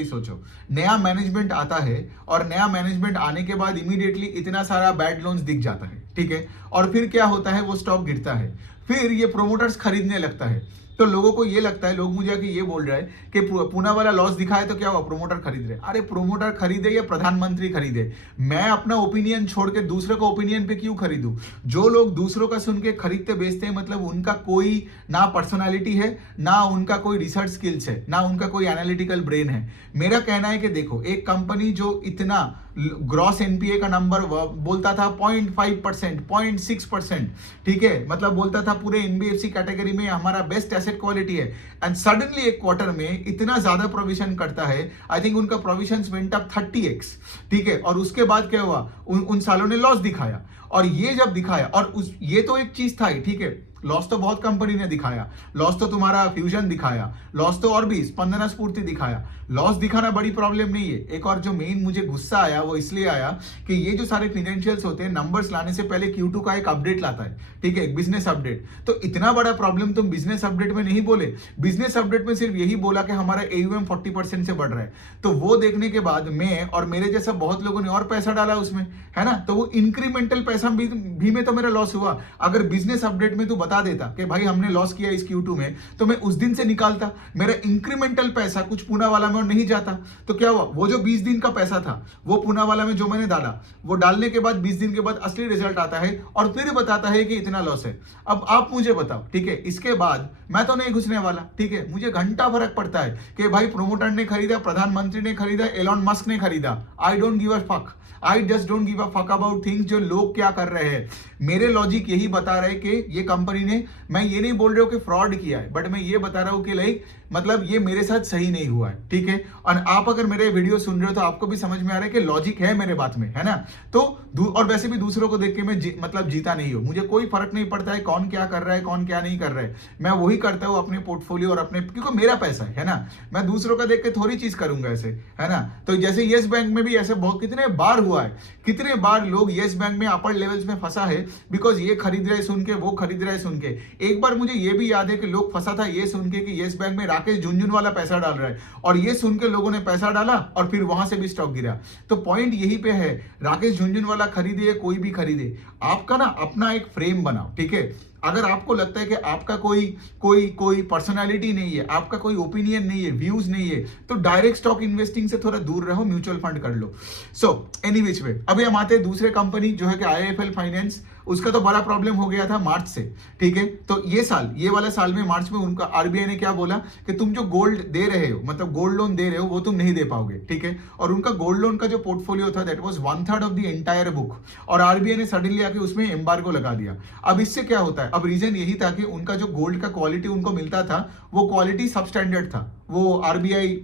सोचो नया मैनेजमेंट आता है और नया मैनेजमेंट आने के बाद इमीडिएटली इतना सारा बैड लोन्स दिख जाता है, ठीक है, और फिर क्या होता है, वो स्टॉक गिरता है, फिर ये प्रोमोटर्स खरीदने लगता है। तो लोगों को ये लगता है, लोग मुझे आके ये बोल रहे हैं कि पूनावाला लॉस दिखाए तो क्या हुआ, प्रोमोटर खरीद रहे। अरे प्रोमोटर खरीदे या प्रधानमंत्री खरीदे, मैं अपना ओपिनियन छोड़ के दूसरे का ओपिनियन पे क्यों खरीदूं? जो लोग दूसरों का सुन के खरीदते बेचते हैं, मतलब उनका कोई ना पर्सनालिटी है, ना उनका कोई रिसर्च स्किल्स है, ना उनका कोई एनालिटिकल ब्रेन है। मेरा कहना है कि देखो, एक कंपनी जो इतना ग्रॉस एनपीए का नंबर बोलता था 0.5%, 0.6%, ठीक है, मतलब बोलता था पूरे एनबीएफसी कैटेगरी में हमारा बेस्ट एसेट क्वालिटी है, एंड सडनली एक क्वार्टर में इतना ज्यादा प्रोविजन करता है। आई थिंक उनका प्रोविजंस वेंट अप 30x, ठीक है, और उसके बाद क्या हुआ, उन सालों ने लॉस दिखाया। और ये जब दिखाया, और ये तो एक चीज था, ठीक है, लॉस तो बहुत कंपनी ने दिखाया, लॉस तो तुम्हारा फ्यूजन दिखाया, लॉस तो और भी स्पंदना स्फूर्ति दिखाया। लॉस दिखाना बड़ी प्रॉब्लम नहीं है। एक और जो मेन मुझे गुस्सा आया वो इसलिए आया कि ये जो सारे फाइनेंशियल्स होते हैं, नंबर्स लाने से पहले Q2 का एक अपडेट लाता है, ठीक है, बिजनेस अपडेट। तो इतना बड़ा प्रॉब्लम तुम बिजनेस अपडेट में नहीं बोले, बिजनेस अपडेट में सिर्फ यही बोला कि हमारा AUM 40% से बढ़ रहा है। तो वो देखने के बाद मैं और मेरे जैसा बहुत लोगों ने और पैसा डाला उसमें, है ना, तो वो इंक्रीमेंटल पैसा भी में तो मेरा लॉस हुआ। अगर बिजनेस अपडेट में तू बता देता कि भाई हमने लॉस किया इस Q2 में, तो मैं उस दिन से निकालता, मेरा इंक्रीमेंटल पैसा कुछ पूनावाला में और नहीं जाता। तो क्या हुआ, वो जो 20 दिन का पैसा था वो पूनावाला में जो मैंने डाला, वो डालने के बाद 20 दिन के बाद असली रिजल्ट आता है और फिर बताता है कि इतना लॉस है। अब आप मुझे बताओ, ठीक है, इसके बाद मैं तो नहीं घुसने वाला, ठीक है, मुझे घंटा फर्क पड़ता है कि भाई प्रोमोटर ने खरीदा, प्रधानमंत्री ने खरीदा, एलॉन मस्क ने खरीदा, I don't give a fuck, I just don't give a fuck about things जो लोग क्या कर रहे हैं। मेरे लॉजिक यही बता रहे कि ये कंपनी ने, मैं ये नहीं बोल रहा हूँ कि फ्रॉड किया है, बट मैं ये बता रहा हूँ कि लाइक मतलब ये मेरे साथ सही नहीं हुआ है, ठीक है। और आप अगर मेरे वीडियो सुन रहे हो तो आपको भी समझ में आ रहा है कि लॉजिक है मेरे बात में, है ना। तो और वैसे भी दूसरों को देख के मैं मतलब जीता नहीं हूं, मुझे कोई फर्क नहीं पड़ता है कौन क्या कर रहा है कौन क्या नहीं कर रहा है। मैं वही करता हूँ अपने पोर्टफोलियो और अपने, क्योंकि मेरा पैसा है ना। मैं दूसरों का देख के थोड़ी चीज करूंगा ऐसे, है ना। तो जैसे येस बैंक में भी ऐसे बहुत कितने बार हुआ है, कितने बार लोग येस बैंक में अपर लेवल्स में फंसा है, बिकॉज ये खरीद रहे सुन के, वो खरीद रहे सुन के। एक बार मुझे ये भी याद है कि लोग फंसा था ये सुन के कि येस बैंक में राकेश झुनझुनवाला पैसा डाल रहा है, और ये सुन के लोगों ने पैसा डाला और फिर वहां से भी स्टॉक गिरा। तो पॉइंट यही पे है, राकेश झुनझुनवाला खरीदे, कोई भी खरीदे, आपका ना अपना एक फ्रेम बनाओ, ठीक है। अगर आपको लगता है कि आपका कोई कोई कोई पर्सनालिटी नहीं है, आपका कोई ओपिनियन नहीं है, व्यूज नहीं है, तो डायरेक्ट स्टॉक इन्वेस्टिंग से थोड़ा दूर रहो, म्यूचुअल फंड कर लो। सो एनी विच वे, अभी हम आते हैं दूसरे कंपनी जो है कि आईआईएफएल फाइनेंस। उसका तो बड़ा प्रॉब्लम हो गया था मार्च से, ठीक है। तो ये वाला साल में मार्च में उनका आरबीआई ने क्या बोला कि तुम जो गोल्ड दे रहे हो, मतलब गोल्ड लोन दे रहे हो, वो तुम नहीं दे पाओगे, ठीक है। और उनका गोल्ड लोन का जो पोर्टफोलियो था that was 1/3 of the entire book, और आरबीआई ने सडनली आके उसमें एम्बार्गो लगा दिया। अब इससे क्या होता है, अब रीजन यही था कि उनका जो गोल्ड का क्वालिटी उनको मिलता था वो क्वालिटी सब स्टैंडर्ड था, वो आरबीआई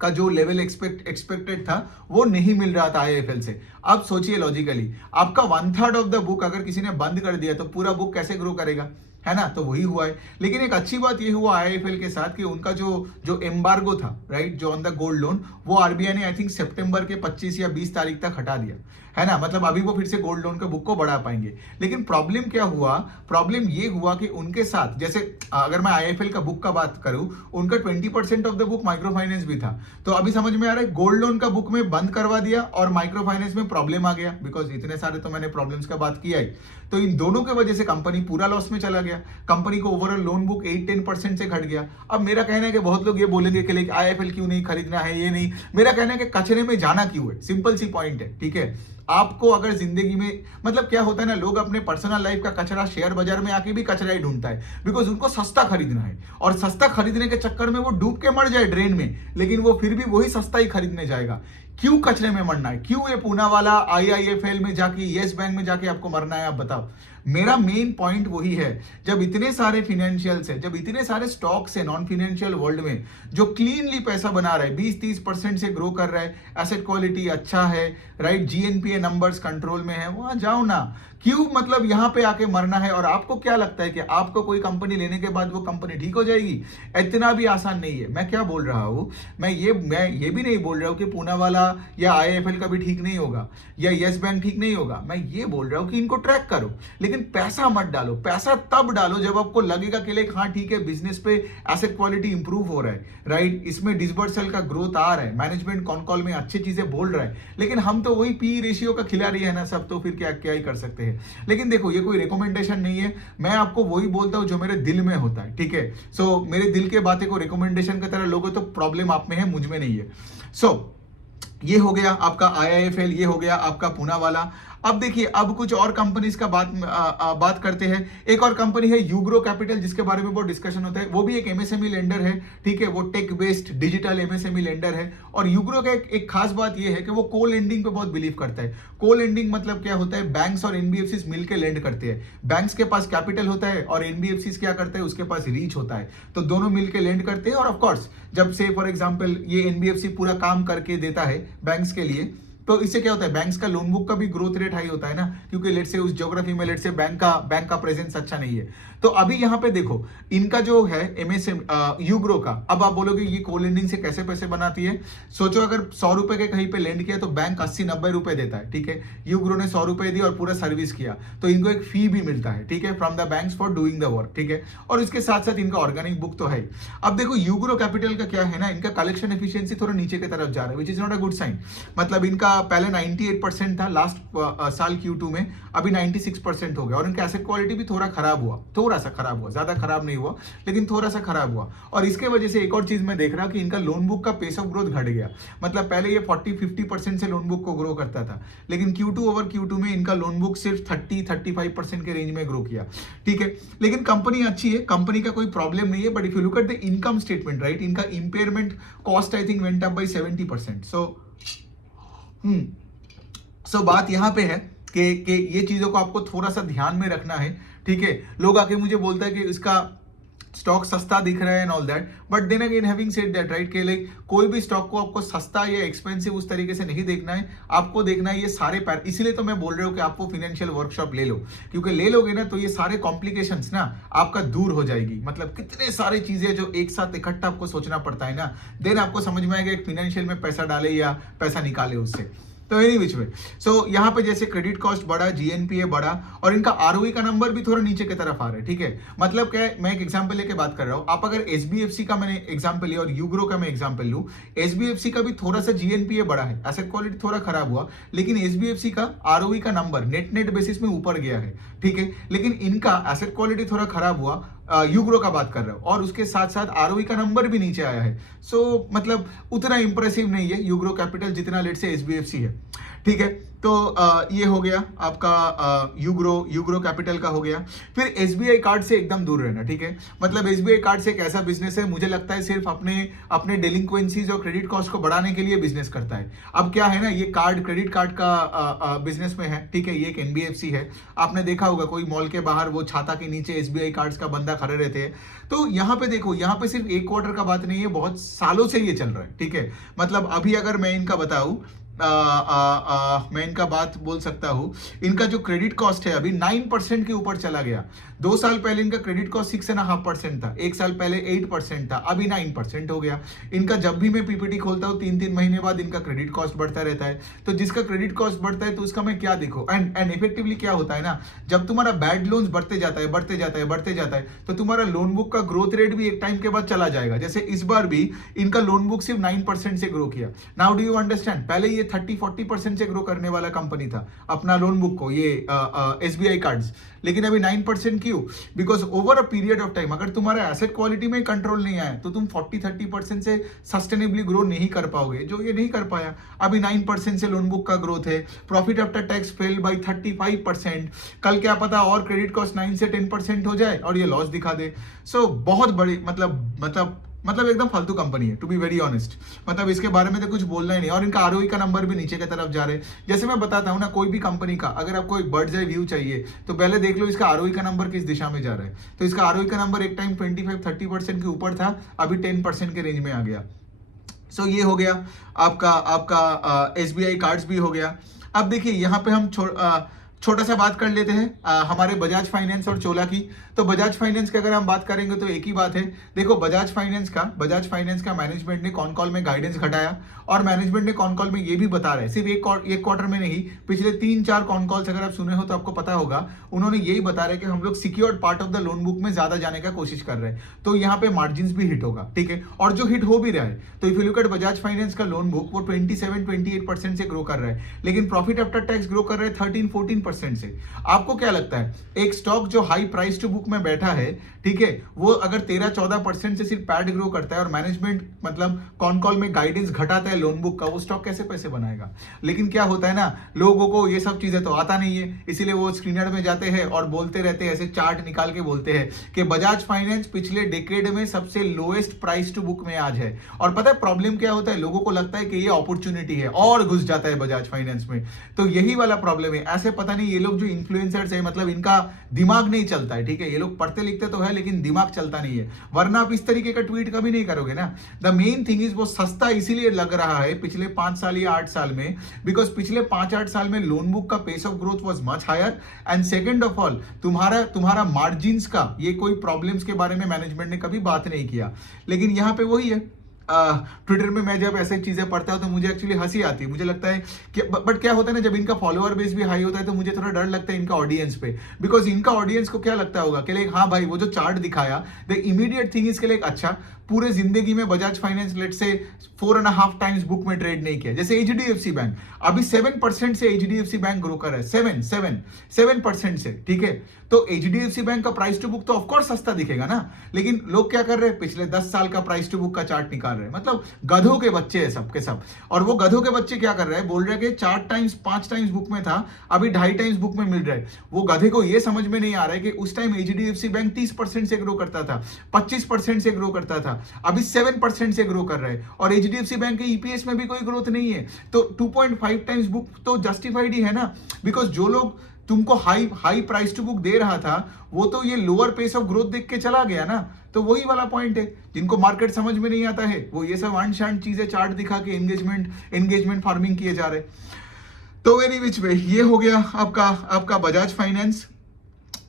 का जो लेवल एक्सपेक्टेड था वो नहीं मिल रहा था आईआईएफएल से। अब सोचिए लॉजिकली, आपका 1/3 ऑफ द बुक अगर किसी ने बंद कर दिया तो पूरा बुक कैसे ग्रो करेगा, है ना। तो वही हुआ है। लेकिन एक अच्छी बात ये हुआ आईआईएफएल के साथ कि उनका जो एम्बार्गो था, राइट, जो ऑन द गोल्ड लोन, वो आरबीआई ने आई थिंक सितंबर के 25 या 20 तारीख तक हटा दिया, है ना। मतलब अभी वो फिर से गोल्ड लोन के बुक को बढ़ा पाएंगे। लेकिन प्रॉब्लम क्या हुआ, प्रॉब्लम ये हुआ कि उनके साथ, जैसे अगर मैं आईआईएफएल का बुक का बात करूं, उनका 20% of the book micro finance भी था। तो अभी समझ में आ रहा है, गोल्ड लोन का बुक में बंद करवा दिया और माइक्रो फाइनेंस में प्रॉब्लम आ गया, बिकॉज इतने सारे तो मैंने प्रॉब्लम्स का बात किया ही। तो इन दोनों की वजह से कंपनी पूरा लॉस में चला गया, कंपनी को ओवरऑल लोन बुक 8-10% से घट गया। अब मेरा कहना है कि बहुत लोग ये बोलेंगे कि आईआईएफएल क्यों नहीं खरीदना है, ये नहीं। मेरा कहना है कि कचरे में जाना क्यों है, सिंपल सी पॉइंट है, ठीक है। आपको अगर जिंदगी में, मतलब क्या होता है ना, लोग अपने पर्सनल लाइफ का कचरा शेयर बाजार में आके भी कचरा ही ढूंढता है, बिकॉज उनको सस्ता खरीदना है, और सस्ता खरीदने के चक्कर में वो डूब के मर जाए ड्रेन में, लेकिन वो फिर भी वही सस्ता ही खरीदने जाएगा। क्यों कचरे में मरना है, क्यों ये पूनावाला आईआईएफएल में जाके, येस बैंक में जाके आपको मरना है, आप बताओ। मेरा मेन पॉइंट वही है, जब इतने सारे फिनेंशियल्स है, जब इतने सारे स्टॉक्स है नॉन फिनेंशियल वर्ल्ड में जो क्लीनली पैसा बना रहा है, 20-30% से ग्रो कर रहा है, एसेट क्वालिटी अच्छा है, राइट, जीएनपीए नंबर्स कंट्रोल में है, वहां जाओ ना। क्यों मतलब यहाँ पे आके मरना है। और आपको क्या लगता है कि आपको कोई कंपनी लेने के बाद वो कंपनी ठीक हो जाएगी? इतना भी आसान नहीं है। मैं क्या बोल रहा हूँ, मैं ये भी नहीं बोल रहा हूँ कि पूनावाला या आईआईएफएल का भी ठीक नहीं होगा या येस बैंक ठीक नहीं होगा। मैं ये बोल रहा हूँ कि इनको ट्रैक करो, लेकिन पैसा मत डालो। पैसा तब डालो जब आपको लगेगा कि लाइक हाँ ठीक है, बिजनेस पे एसेट क्वालिटी इंप्रूव हो रहा है, राइट, इसमें डिसबर्सल का ग्रोथ आ रहा है, मैनेजमेंट कॉन कॉल में अच्छी चीजें बोल रहा है। लेकिन हम तो वही पी रेशियो का खिलाड़ी है ना सब, तो फिर क्या क्या ही कर सकते हैं। लेकिन देखो, ये कोई रिकमेंडेशन नहीं है, मैं आपको वही बोलता हूं जो मेरे दिल में होता है, ठीक है। सो मेरे दिल के बातें को रिकमेंडेशन की तरह लोगों, तो प्रॉब्लम आप में है, मुझ में नहीं है। सो ये हो गया आपका आईआईएफएल, ये हो गया आपका पूनावाला। अब देखिए, अब कुछ और कंपनीज का बात करते हैं। एक और कंपनी है यूग्रो कैपिटल, जिसके बारे में बहुत डिस्कशन होता है। वो भी एक एमएसएमई लेंडर है, ठीक है, वो tech based digital MSME lender है। और यूग्रो का एक खास बात ये है कि वो को लेंडिंग पे बहुत बिलीव करता है। को लेंडिंग मतलब क्या होता है, बैंक्स और एनबीएफसी मिलकर लेंड करते हैं। बैंक्स के पास कैपिटल होता है और एनबीएफसी क्या करते हैं, उसके पास रीच होता है, तो दोनों मिलकर लेंड करते हैं। और ऑफकोर्स जब से फॉर एग्जाम्पल ये एनबीएफसी पूरा काम करके देता है बैंक्स के लिए, तो इससे क्या होता है, बैंक्स का लोन बुक का भी ग्रोथ रेट हाई होता है ना, क्योंकि लेट से उस ज्योग्राफी में लेट से बैंक का प्रेजेंस अच्छा नहीं है। तो अभी यहाँ पे देखो, इनका जो है एमएसएम यूग्रो का, अब आप बोलोगे ये को लेंडिंग से कैसे पैसे बनाती है। सोचो अगर 100 रुपए के कहीं पे लेंड किया तो बैंक 80-90 रुपए देता है, ठीक है। यूग्रो ने 100 रुपए दी और पूरा सर्विस किया, तो इनको एक फी भी मिलता है, ठीक है, from the banks for doing the work, ठीक है। और इसके साथ साथ इनका ऑर्गेनिक बुक तो है। अब देखो यूग्रो कैपिटल का क्या है ना, इनका कलेक्शन एफिशिएंसी थोड़ा नीचे की तरफ जा रहा है, which is not a good sign. मतलब इनका पहले 98% था लास्ट साल Q2 में, अभी 96% हो गया। और इनका एसेट क्वालिटी भी थोड़ा खराब हुआ, थोड़ा सा खराब हुआ, ज्यादा खराब नहीं हुआ, लेकिन थोड़ा सा खराब हुआ। और इसके वजह से एक और चीज मैं देख रहा हूं कि इनका लोन बुक का पेस ऑफ ग्रोथ घट गया। मतलब पहले ये 40-50% से लोन बुक को ग्रो करता था, लेकिन Q2 ओवर Q2 में इनका लोन बुक सिर्फ 30-35% के रेंज में ग्रो किया, ठीक है। लेकिन कंपनी अच्छी है, कंपनी का कोई प्रॉब्लम नहीं है। But if you look at the income statement, right, इनका impairment cost I think went up by 70%। So बात यहां पे है कि ये चीजों को आपको थोड़ा सा ध्यान में रखना है, ठीक है। लोग आके मुझे बोलता है कि इसका स्टॉक सस्ता दिख रहा है and all that, but then again having said that right के लाइक कोई भी स्टॉक को आपको सस्ता या एक्सपेंसिव उस तरीके से नहीं देखना है, आपको देखना है ये सारे इसीलिए तो मैं बोल रहा हूँ कि आपको फाइनेंशियल वर्कशॉप ले लो, क्योंकि ले लोगे ना तो ये सारे कॉम्प्लिकेशंस ना आपका दूर हो जाएगी। मतलब कितने सारी चीजें जो एक साथ इकट्ठा आपको सोचना पड़ता है ना, देन आपको समझ में आएगा एक फाइनेंशियल में पैसा डाले या पैसा निकाले उससे। तो एनी विच वे, सो यहाँ पे जैसे क्रेडिट कॉस्ट बढ़ा, जीएनपीए बढ़ा और इनका आरओई का नंबर भी थोड़ा नीचे की तरफ आ रहा है, ठीक है। मतलब क्या है, मैं एक एग्जांपल लेके बात कर रहा हूँ, आप अगर एसबीएफसी का मैंने एग्जांपल लिया और यूग्रो का मैं एग्जांपल लूँ, एसबीएफसी का भी थोड़ा सा जीएनपीए बढ़ा है, एसेट क्वालिटी थोड़ा खराब हुआ, लेकिन एसबीएफसी का आरओई का नंबर नेट बेसिस में ऊपर गया है, ठीक है। लेकिन इनका एसेट क्वालिटी थोड़ा खराब हुआ, यूग्रो का बात कर रहा हूं, और उसके साथ साथ आरओई का नंबर भी नीचे आया है। सो मतलब उतना इंप्रेसिव नहीं है यूग्रो कैपिटल जितना लेट से एसबीएफसी है, ठीक है। तो ये हो गया आपका यूग्रो कैपिटल का हो गया। फिर एसबीआई कार्ड से एकदम दूर रहना, ठीक है। मतलब एसबीआई कार्ड से एक ऐसा बिजनेस है, मुझे लगता है सिर्फ अपने डेलिंक्वेंसीज और क्रेडिट कॉस्ट को बढ़ाने के लिए बिजनेस करता है। अब क्या है ना, ये क्रेडिट कार्ड का बिजनेस में है, ठीक है। ये एक एनबीएफसी है, आपने देखा होगा कोई मॉल के बाहर वो छाता के नीचे एसबीआई कार्ड्स का बंदा खड़े रहते हैं। तो यहाँ पे देखो, यहाँ पे सिर्फ एक क्वार्टर का बात नहीं है, बहुत सालों से ये चल रहा है, ठीक है। मतलब अभी अगर मैं इनका बताऊं, मैं इनका बात बोल सकता हूं, इनका जो क्रेडिट कॉस्ट है अभी 9% के ऊपर चला गया। 2 साल पहले इनका क्रेडिट कॉस्ट 6.5% था, 1 साल पहले 8% था, अभी 9% हो गया। इनका जब भी मैं पीपीटी खोलता हूं 3-3 महीने बाद इनका क्रेडिट कॉस्ट बढ़ता रहता है। तो जिसका क्रेडिट कॉस्ट बढ़ता है तो उसका मैं क्या देखो, एंड इफेक्टिवली क्या होता है ना, जब तुम्हारा बैड लोन्स बढ़ते जाता है तो तुम्हारा लोन बुक का ग्रोथ रेट भी एक टाइम के बाद चला जाएगा। जैसे इस बार भी इनका लोन बुक सिर्फ 9% से ग्रो किया। नाउ डू यू अंडरस्टैंड, पहले ये 30-40% से ग्रो करने वाला कंपनी था अपना लोन बुक को, ये एसबीआई कार्ड्स, लेकिन अभी 9% क्यों? Because over a period of time अगर तुम्हारा एसेट क्वालिटी में कंट्रोल नहीं आया तो तुम 40-30% से सस्टेनेबली ग्रो नहीं कर पाओगे, जो ये नहीं कर पाया। अभी 9% से लोन बुक का ग्रोथ है, profit after tax fail by 35%। कल क्या पता और क्रेडिट कॉस्ट 9 से 10% हो जाए और ये लॉस दिखा दे। सो बहुत बड़ी मतलब एकदम फालतू कंपनी है, टू बी वेरी ऑनेस्ट। मतलब इसके बारे में तो कुछ बोलना ही नहीं। और इनका आरओई का नंबर भी नीचे की तरफ जा रहे हैं। जैसे मैं बताता हूं ना, कोई भी कंपनी का अगर आपको एक बर्ड्स आई व्यू चाहिए तो पहले देख लो इसका आरओई का नंबर किस दिशा में जा रहा है। तो इसका आरओई का नंबर एक टाइम 25-30% के ऊपर था, अभी 10% के रेंज में आ गया। सो ये हो गया आपका एसबीआई कार्ड्स भी हो गया। अब देखिए यहाँ पे हम छोटा सा बात कर लेते हैं हमारे बजाज फाइनेंस और चोला की। तो बजाज फाइनेंस की अगर हम बात करेंगे तो एक ही बात है। देखो बजाज फाइनेंस का मैनेजमेंट ने कॉन कॉल में गाइडेंस घटाया, और मैनेजमेंट ने कॉन कॉल में ये भी बता रहा है, सिर्फ एक क्वार्टर में नहीं, पिछले 3-4 कॉन कॉल्स अगर आप सुने हो तो आपको पता होगा, उन्होंने यही बता रहे कि हम लोग secured part of the loan book में ज्यादा जाने का कोशिश कर रहे हैं। तो यहाँ पे मार्जिन भी हिट होगा, ठीक है, और जो हिट हो भी रहा है। तो if you look eight Bajaj finance का लोन बुक, वो 27-28% से ग्रो कर रहा है, लेकिन प्रॉफिट आफ्टर टैक्स ग्रो कर रहा है 13-14% से। आपको क्या लगता है, एक स्टॉक जो हाई प्राइस टू बुक में बैठा है, ठीक है, वो अगर 13-14% से सिर्फ पैड ग्रो करता है और मैनेजमेंट मतलब कॉन कॉल में गाइडेंस घटाता है लोन बुक का, वो स्टॉक कैसे पैसे बनाएगा? लेकिन क्या होता है ना, लोगों को ये सब चीजें तो आता नहीं है, इसीलिए वो स्क्रीनर में जाते हैं और बोलते रहते हैं, ऐसे चार्ट निकाल के बोलते हैं कि बजाज फाइनेंस पिछले डेकेड में सबसे लोएस्ट प्राइस टू बुक में आज है। और पता है प्रॉब्लम क्या होता है, लोगों को लगता है कि ये अपॉर्चुनिटी है और घुस जाता है बजाज फाइनेंस में। तो यही वाला प्रॉब्लम है। ऐसे पता नहीं ये लोग जो इन्फ्लुएंसर्स है, मतलब इनका दिमाग नहीं चलता है, ठीक है, ये लोग पढ़ते लिखते तो है लेकिन दिमाग चलता नहीं है, वरना आप इस तरीके का ट्वीट कभी नहीं करोगे ना। द मेन थिंग इज वो सस्ता इसीलिए लग रहा है पिछले 5 साल या 8 साल में, बिकॉज पिछले 5-8 साल में लोन बुक का pace of growth was much higher, and second of all तुम्हारा मार्जिन्स का ये कोई प्रॉब्लम्स के बारे में मैनेजमेंट ने कभी बात नहीं किया। लेकिन यहाँ पे वही है, ट्विटर में मैं जब ऐसी चीजें पढ़ता हूं तो मुझे एक्चुअली हंसी आती है। मुझे लगता है कि बट क्या होता है ना, जब इनका फॉलोअर बेस भी हाई होता है तो मुझे थोड़ा डर लगता है इनका ऑडियंस पे, बिकॉज इनका ऑडियंस को क्या लगता होगा कि लाइक हाँ भाई वो जो चार्ट दिखाया, द इमीडिएट थिंग इज के लाइक अच्छा पूरे जिंदगी में बजाज फाइनेंस लेट से 4.5 टाइम्स बुक में ट्रेड नहीं किया। जैसे एचडीएफसी बैंक अभी 7% से एचडीएफसी बैंक ग्रो कर रहा है, 7% से, ठीक है। तो एचडीएफसी बैंक का प्राइस टू बुक तो ऑफकोर्स सस्ता दिखेगा ना, लेकिन लोग क्या कर रहे हैं, पिछले 10 साल का प्राइस टू बुक का चार्ट निकाल रहे हैं। मतलब गधों के बच्चे हैं सब के सब। और वो गधों के बच्चे क्या कर रहे हैं, बोल रहे हैं कि 4 टाइम्स 5 टाइम्स बुक में था, अभी 2.5 टाइम्स बुक में मिल रहा है। वो गधे को ये समझ में नहीं आ रहा है कि उस टाइम एचडीएफसी बैंक 30% से ग्रो करता था, 25% से ग्रो करता था, अभी 7% से ग्रो कर रहा है, और एचडीएफसी बैंक के ईपीएस में भी कोई ग्रोथ नहीं है। तो 2.5 टाइम्स बुक तो जस्टिफाइड ही है ना, बिकॉज जो लोग तुमको हाई प्राइस टू बुक दे रहा था, वो तो ये लोअर पेस ऑफ ग्रोथ देख के चला गया ना। तो वही वाला पॉइंट है, जिनको मार्केट समझ में नहीं आता है वो ये सब अंट शंट चीजें चार्ट दिखा के एंगेजमेंट फार्मिंग किए जा रहे। तो एनी विच वे, ये हो गया आपका बजाज फाइनेंस।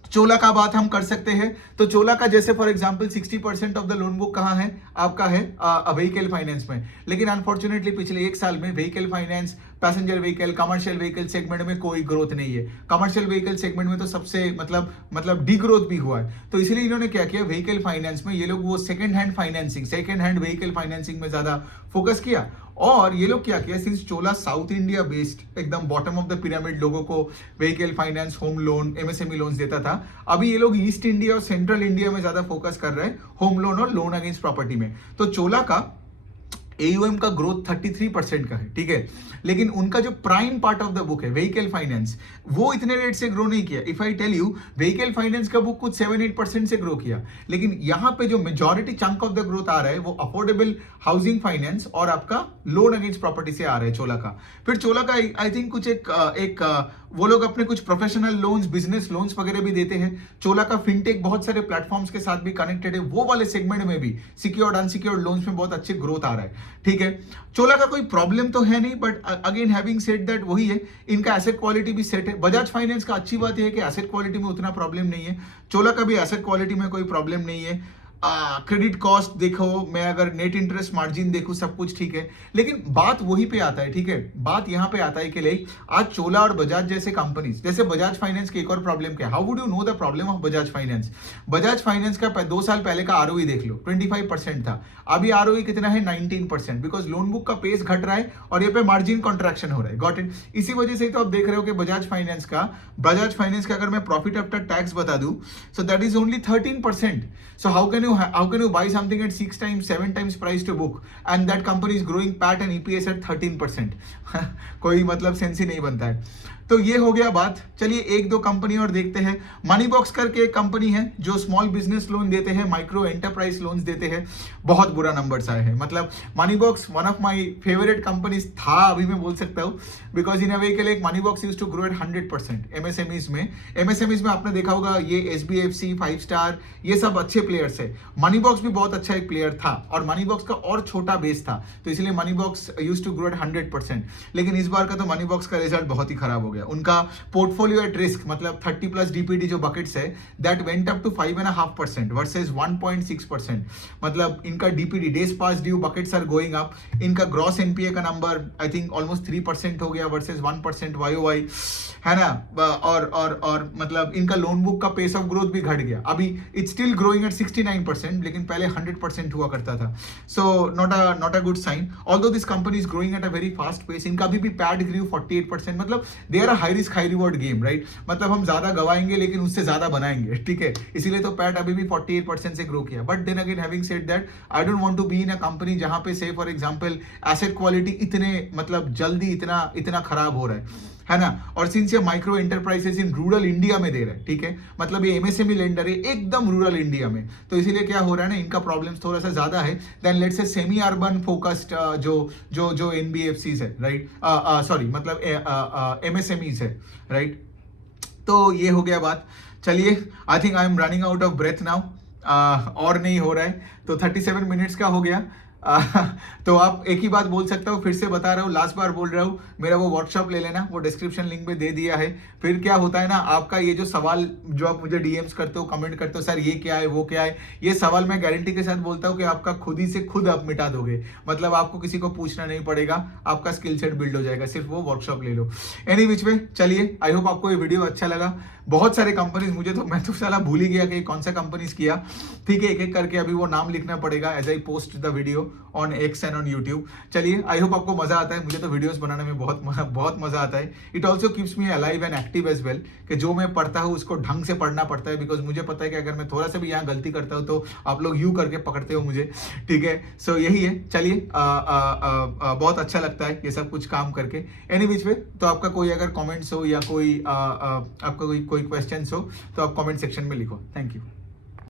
चोला का बात हम कर सकते हैं। तो चोला का जैसे for example 60% of the loan book कहाँ है आपका, है व्हीकल फाइनेंस में। लेकिन अनफॉर्चुनेटली पिछले एक साल में vehicle finance, passenger vehicle, commercial vehicle segment में कोई ग्रोथ नहीं है। कमर्शियल व्हीकल सेगमेंट में तो सबसे मतलब डी ग्रोथ भी हुआ है। तो इसलिए इन्होंने क्या किया, व्हीकल फाइनेंस में ये लोग वो सेकंड हैंड व्हीकल फाइनेंसिंग में ज्यादा फोकस किया। और ये लोग क्या किया, सिंस चोला साउथ इंडिया बेस्ड एकदम बॉटम ऑफ द पिरामिड लोगों को vehicle finance, home loan, MSME loans देता था, अभी ये लोग ईस्ट इंडिया और सेंट्रल इंडिया में ज्यादा फोकस कर रहे हैं होम लोन और लोन अगेंस्ट प्रॉपर्टी में। तो चोला का AUM का ग्रोथ 33% का है, ठीक है। लेकिन उनका जो prime part of the book है व्हीकल फाइनेंस, वो इतने रेट से ग्रो नहीं किया। If I tell you, vehicle finance का बुक कुछ 7-8% से ग्रो किया। लेकिन यहाँ पे जो majority chunk of the growth आ रहा है वो अफोर्डेबल हाउसिंग फाइनेंस और आपका लोन अगेंस्ट प्रॉपर्टी से आ रहा है चोला का। फिर चोला का आई थिंक कुछ एक वो लोग अपने कुछ प्रोफेशनल लोन्स, बिजनेस लोन्स वगैरह भी देते हैं। चोला का फिनटेक बहुत सारे प्लेटफॉर्म्स के साथ भी कनेक्टेड है, वो वाले सेगमेंट में भी सिक्योर्ड अनसिक्योर्ड लोन्स में बहुत अच्छे ग्रोथ आ रहा है, ठीक है। चोला का कोई प्रॉब्लम तो है नहीं, but again having said that, वही है, इनका एसेट क्वालिटी भी सेट है। बजाज फाइनेंस का अच्छी बात यह है कि एसेट क्वालिटी में उतना प्रॉब्लम नहीं है। चोला का भी एसेट क्वालिटी में कोई प्रॉब्लम नहीं है। क्रेडिट कॉस्ट देखो, मैं अगर नेट इंटरेस्ट मार्जिन देखूं, सब कुछ ठीक है। लेकिन बात वही पे आता है, ठीक है, बात यहां पे आता है कि लाइक आज चोला और बजाज जैसे कंपनीज, जैसे बजाज फाइनेंस की एक और प्रॉब्लम क्या है, how would you know the problem of Bajaj finance. Bajaj finance का 2 साल पहले का ROE देख लो, 25% था। अभी ROE कितना है, 19%, बिकॉज लोन बुक का पेस घट रहा है और ये पे मार्जिन कॉन्ट्रैक्शन हो रहा है। Got it. इसी वजह से तो आप देख रहे हो कि बजाज फाइनेंस का अगर मैं प्रॉफिट आफ्टर टैक्स बता दूं, so that is only 13%। So how can you buy something at 6 times, 7 times price to book and that company is growing PAT and EPS at 13%? कोई मतलब सेंस ही नहीं बनता है। तो ये हो गया बात। चलिए एक दो कंपनी और देखते हैं। मनीबॉक्स करके एक कंपनी है जो स्मॉल बिजनेस लोन देते हैं, माइक्रो एंटरप्राइज लोन्स देते हैं। बहुत बुरा नंबर्स आए हैं। मतलब Moneyboxx one of my favourite companies था, अभी मैं बोल सकता हूँ, बिकॉज इन अ वे के लिए Moneyboxx used to grow at 100%। MSMEs में आपने देखा होगा ये SBFC, 5 स्टार, ये सब अच्छे प्लेयर्स है। मनीबॉक्स भी बहुत अच्छा एक प्लेयर था और मनीबॉक्स का और छोटा बेस था, तो इसलिए मनीबॉक्स यूज्ड टू ग्रो एट 100%। लेकिन इस बार का तो मनीबॉक्स का रिजल्ट बहुत ही खराब हो गया। उनका पोर्टफोलियो एट रिस्क, मतलब 30+ DPD जो बकेट्स है, that went up to 5.5% versus 1.6%। मतलब इनका DPD, days past due, buckets are going up. इनका ग्रॉस NPA का नंबर आई थिंक ऑलमोस्ट 3% हो गया वर्सेस 1% YOY, है ना। और मतलब इनका लोन बुक का पेस ऑफ ग्रोथ भी घट गया। अभी इट्स स्टिल ग्रोइंग एट 69%, लेकिन पहले 100% हुआ करता था। So not a good sign. Although this company is growing at a very fast pace. इनका अभी भी पैट ग्रू 48%। मतलब they are a high risk high reward game, right. मतलब हम ज्यादा गवाएंगे लेकिन उससे ज्यादा बनाएंगे, ठीक है। इसीलिए तो पैट अभी भी 48% से ग्रो किया। But then again having said that, I don't want to be in a company जहां पे से फॉर एग्जांपल एसेट क्वालिटी इतने मतलब जल्दी इतना खराब हो रहा है ना। और सिंस ये micro enterprises in rural India में दे रहा है, ठीक है, मतलब ये MSME लेंडर है एकदम रूरल इंडिया में, तो इसीलिए क्या हो रहा है ना, इनका प्रॉब्लम्स थोड़ा सा ज्यादा है then let's say semi urban focused जो NBFCs है, राइट, सॉरी मतलब MSMEs है, राइट। तो ये हो गया बात। चलिए, I think I am running out of breath now, और नहीं हो रहा है, तो 37 मिनट्स का हो गया। तो आप एक ही बात बोल सकता हूँ, फिर से बता रहा हूँ, लास्ट बार बोल रहा हूँ, मेरा वो वर्कशॉप ले लेना, वो डिस्क्रिप्शन लिंक में दे दिया है। फिर क्या होता है ना, आपका ये जो सवाल जो आप मुझे DMs करते हो, कमेंट करते हो, सर ये क्या है वो क्या है, ये सवाल मैं गारंटी के साथ बोलता हूँ कि आपका खुद ही से खुद आप मिटा दोगे। मतलब आपको किसी को पूछना नहीं पड़ेगा, आपका स्किल सेट बिल्ड हो जाएगा, सिर्फ वो वर्कशॉप ले लो। एनी विच वे, चलिए, आई होप आपको ये वीडियो अच्छा लगा। बहुत सारे कंपनीज, मैं तो साला भूल ही गया कि कौन सा कंपनीज किया, ठीक है, एक एक करके अभी वो नाम लिखना पड़ेगा as I post the video on X and on YouTube. चलिए, आई होप आपको मजा आता है। मुझे तो वीडियोस बनाने में बहुत मजा आता है। It also keeps me alive and active as well, कि जो मैं पढ़ता हूँ उसको ढंग से पढ़ना पड़ता है, बिकॉज मुझे पता है कि अगर मैं थोड़ा सा भी यहाँ गलती करता हूँ तो आप लोग यूं करके पकड़ते हो मुझे, ठीक है। सो यही है। चलिए, बहुत अच्छा लगता है ये सब कुछ काम करके। एनी बीच में, तो आपका कोई अगर कमेंट्स हो या कोई आपका कोई क्वेश्चंस हो तो आप कमेंट सेक्शन में लिखो। Thank you.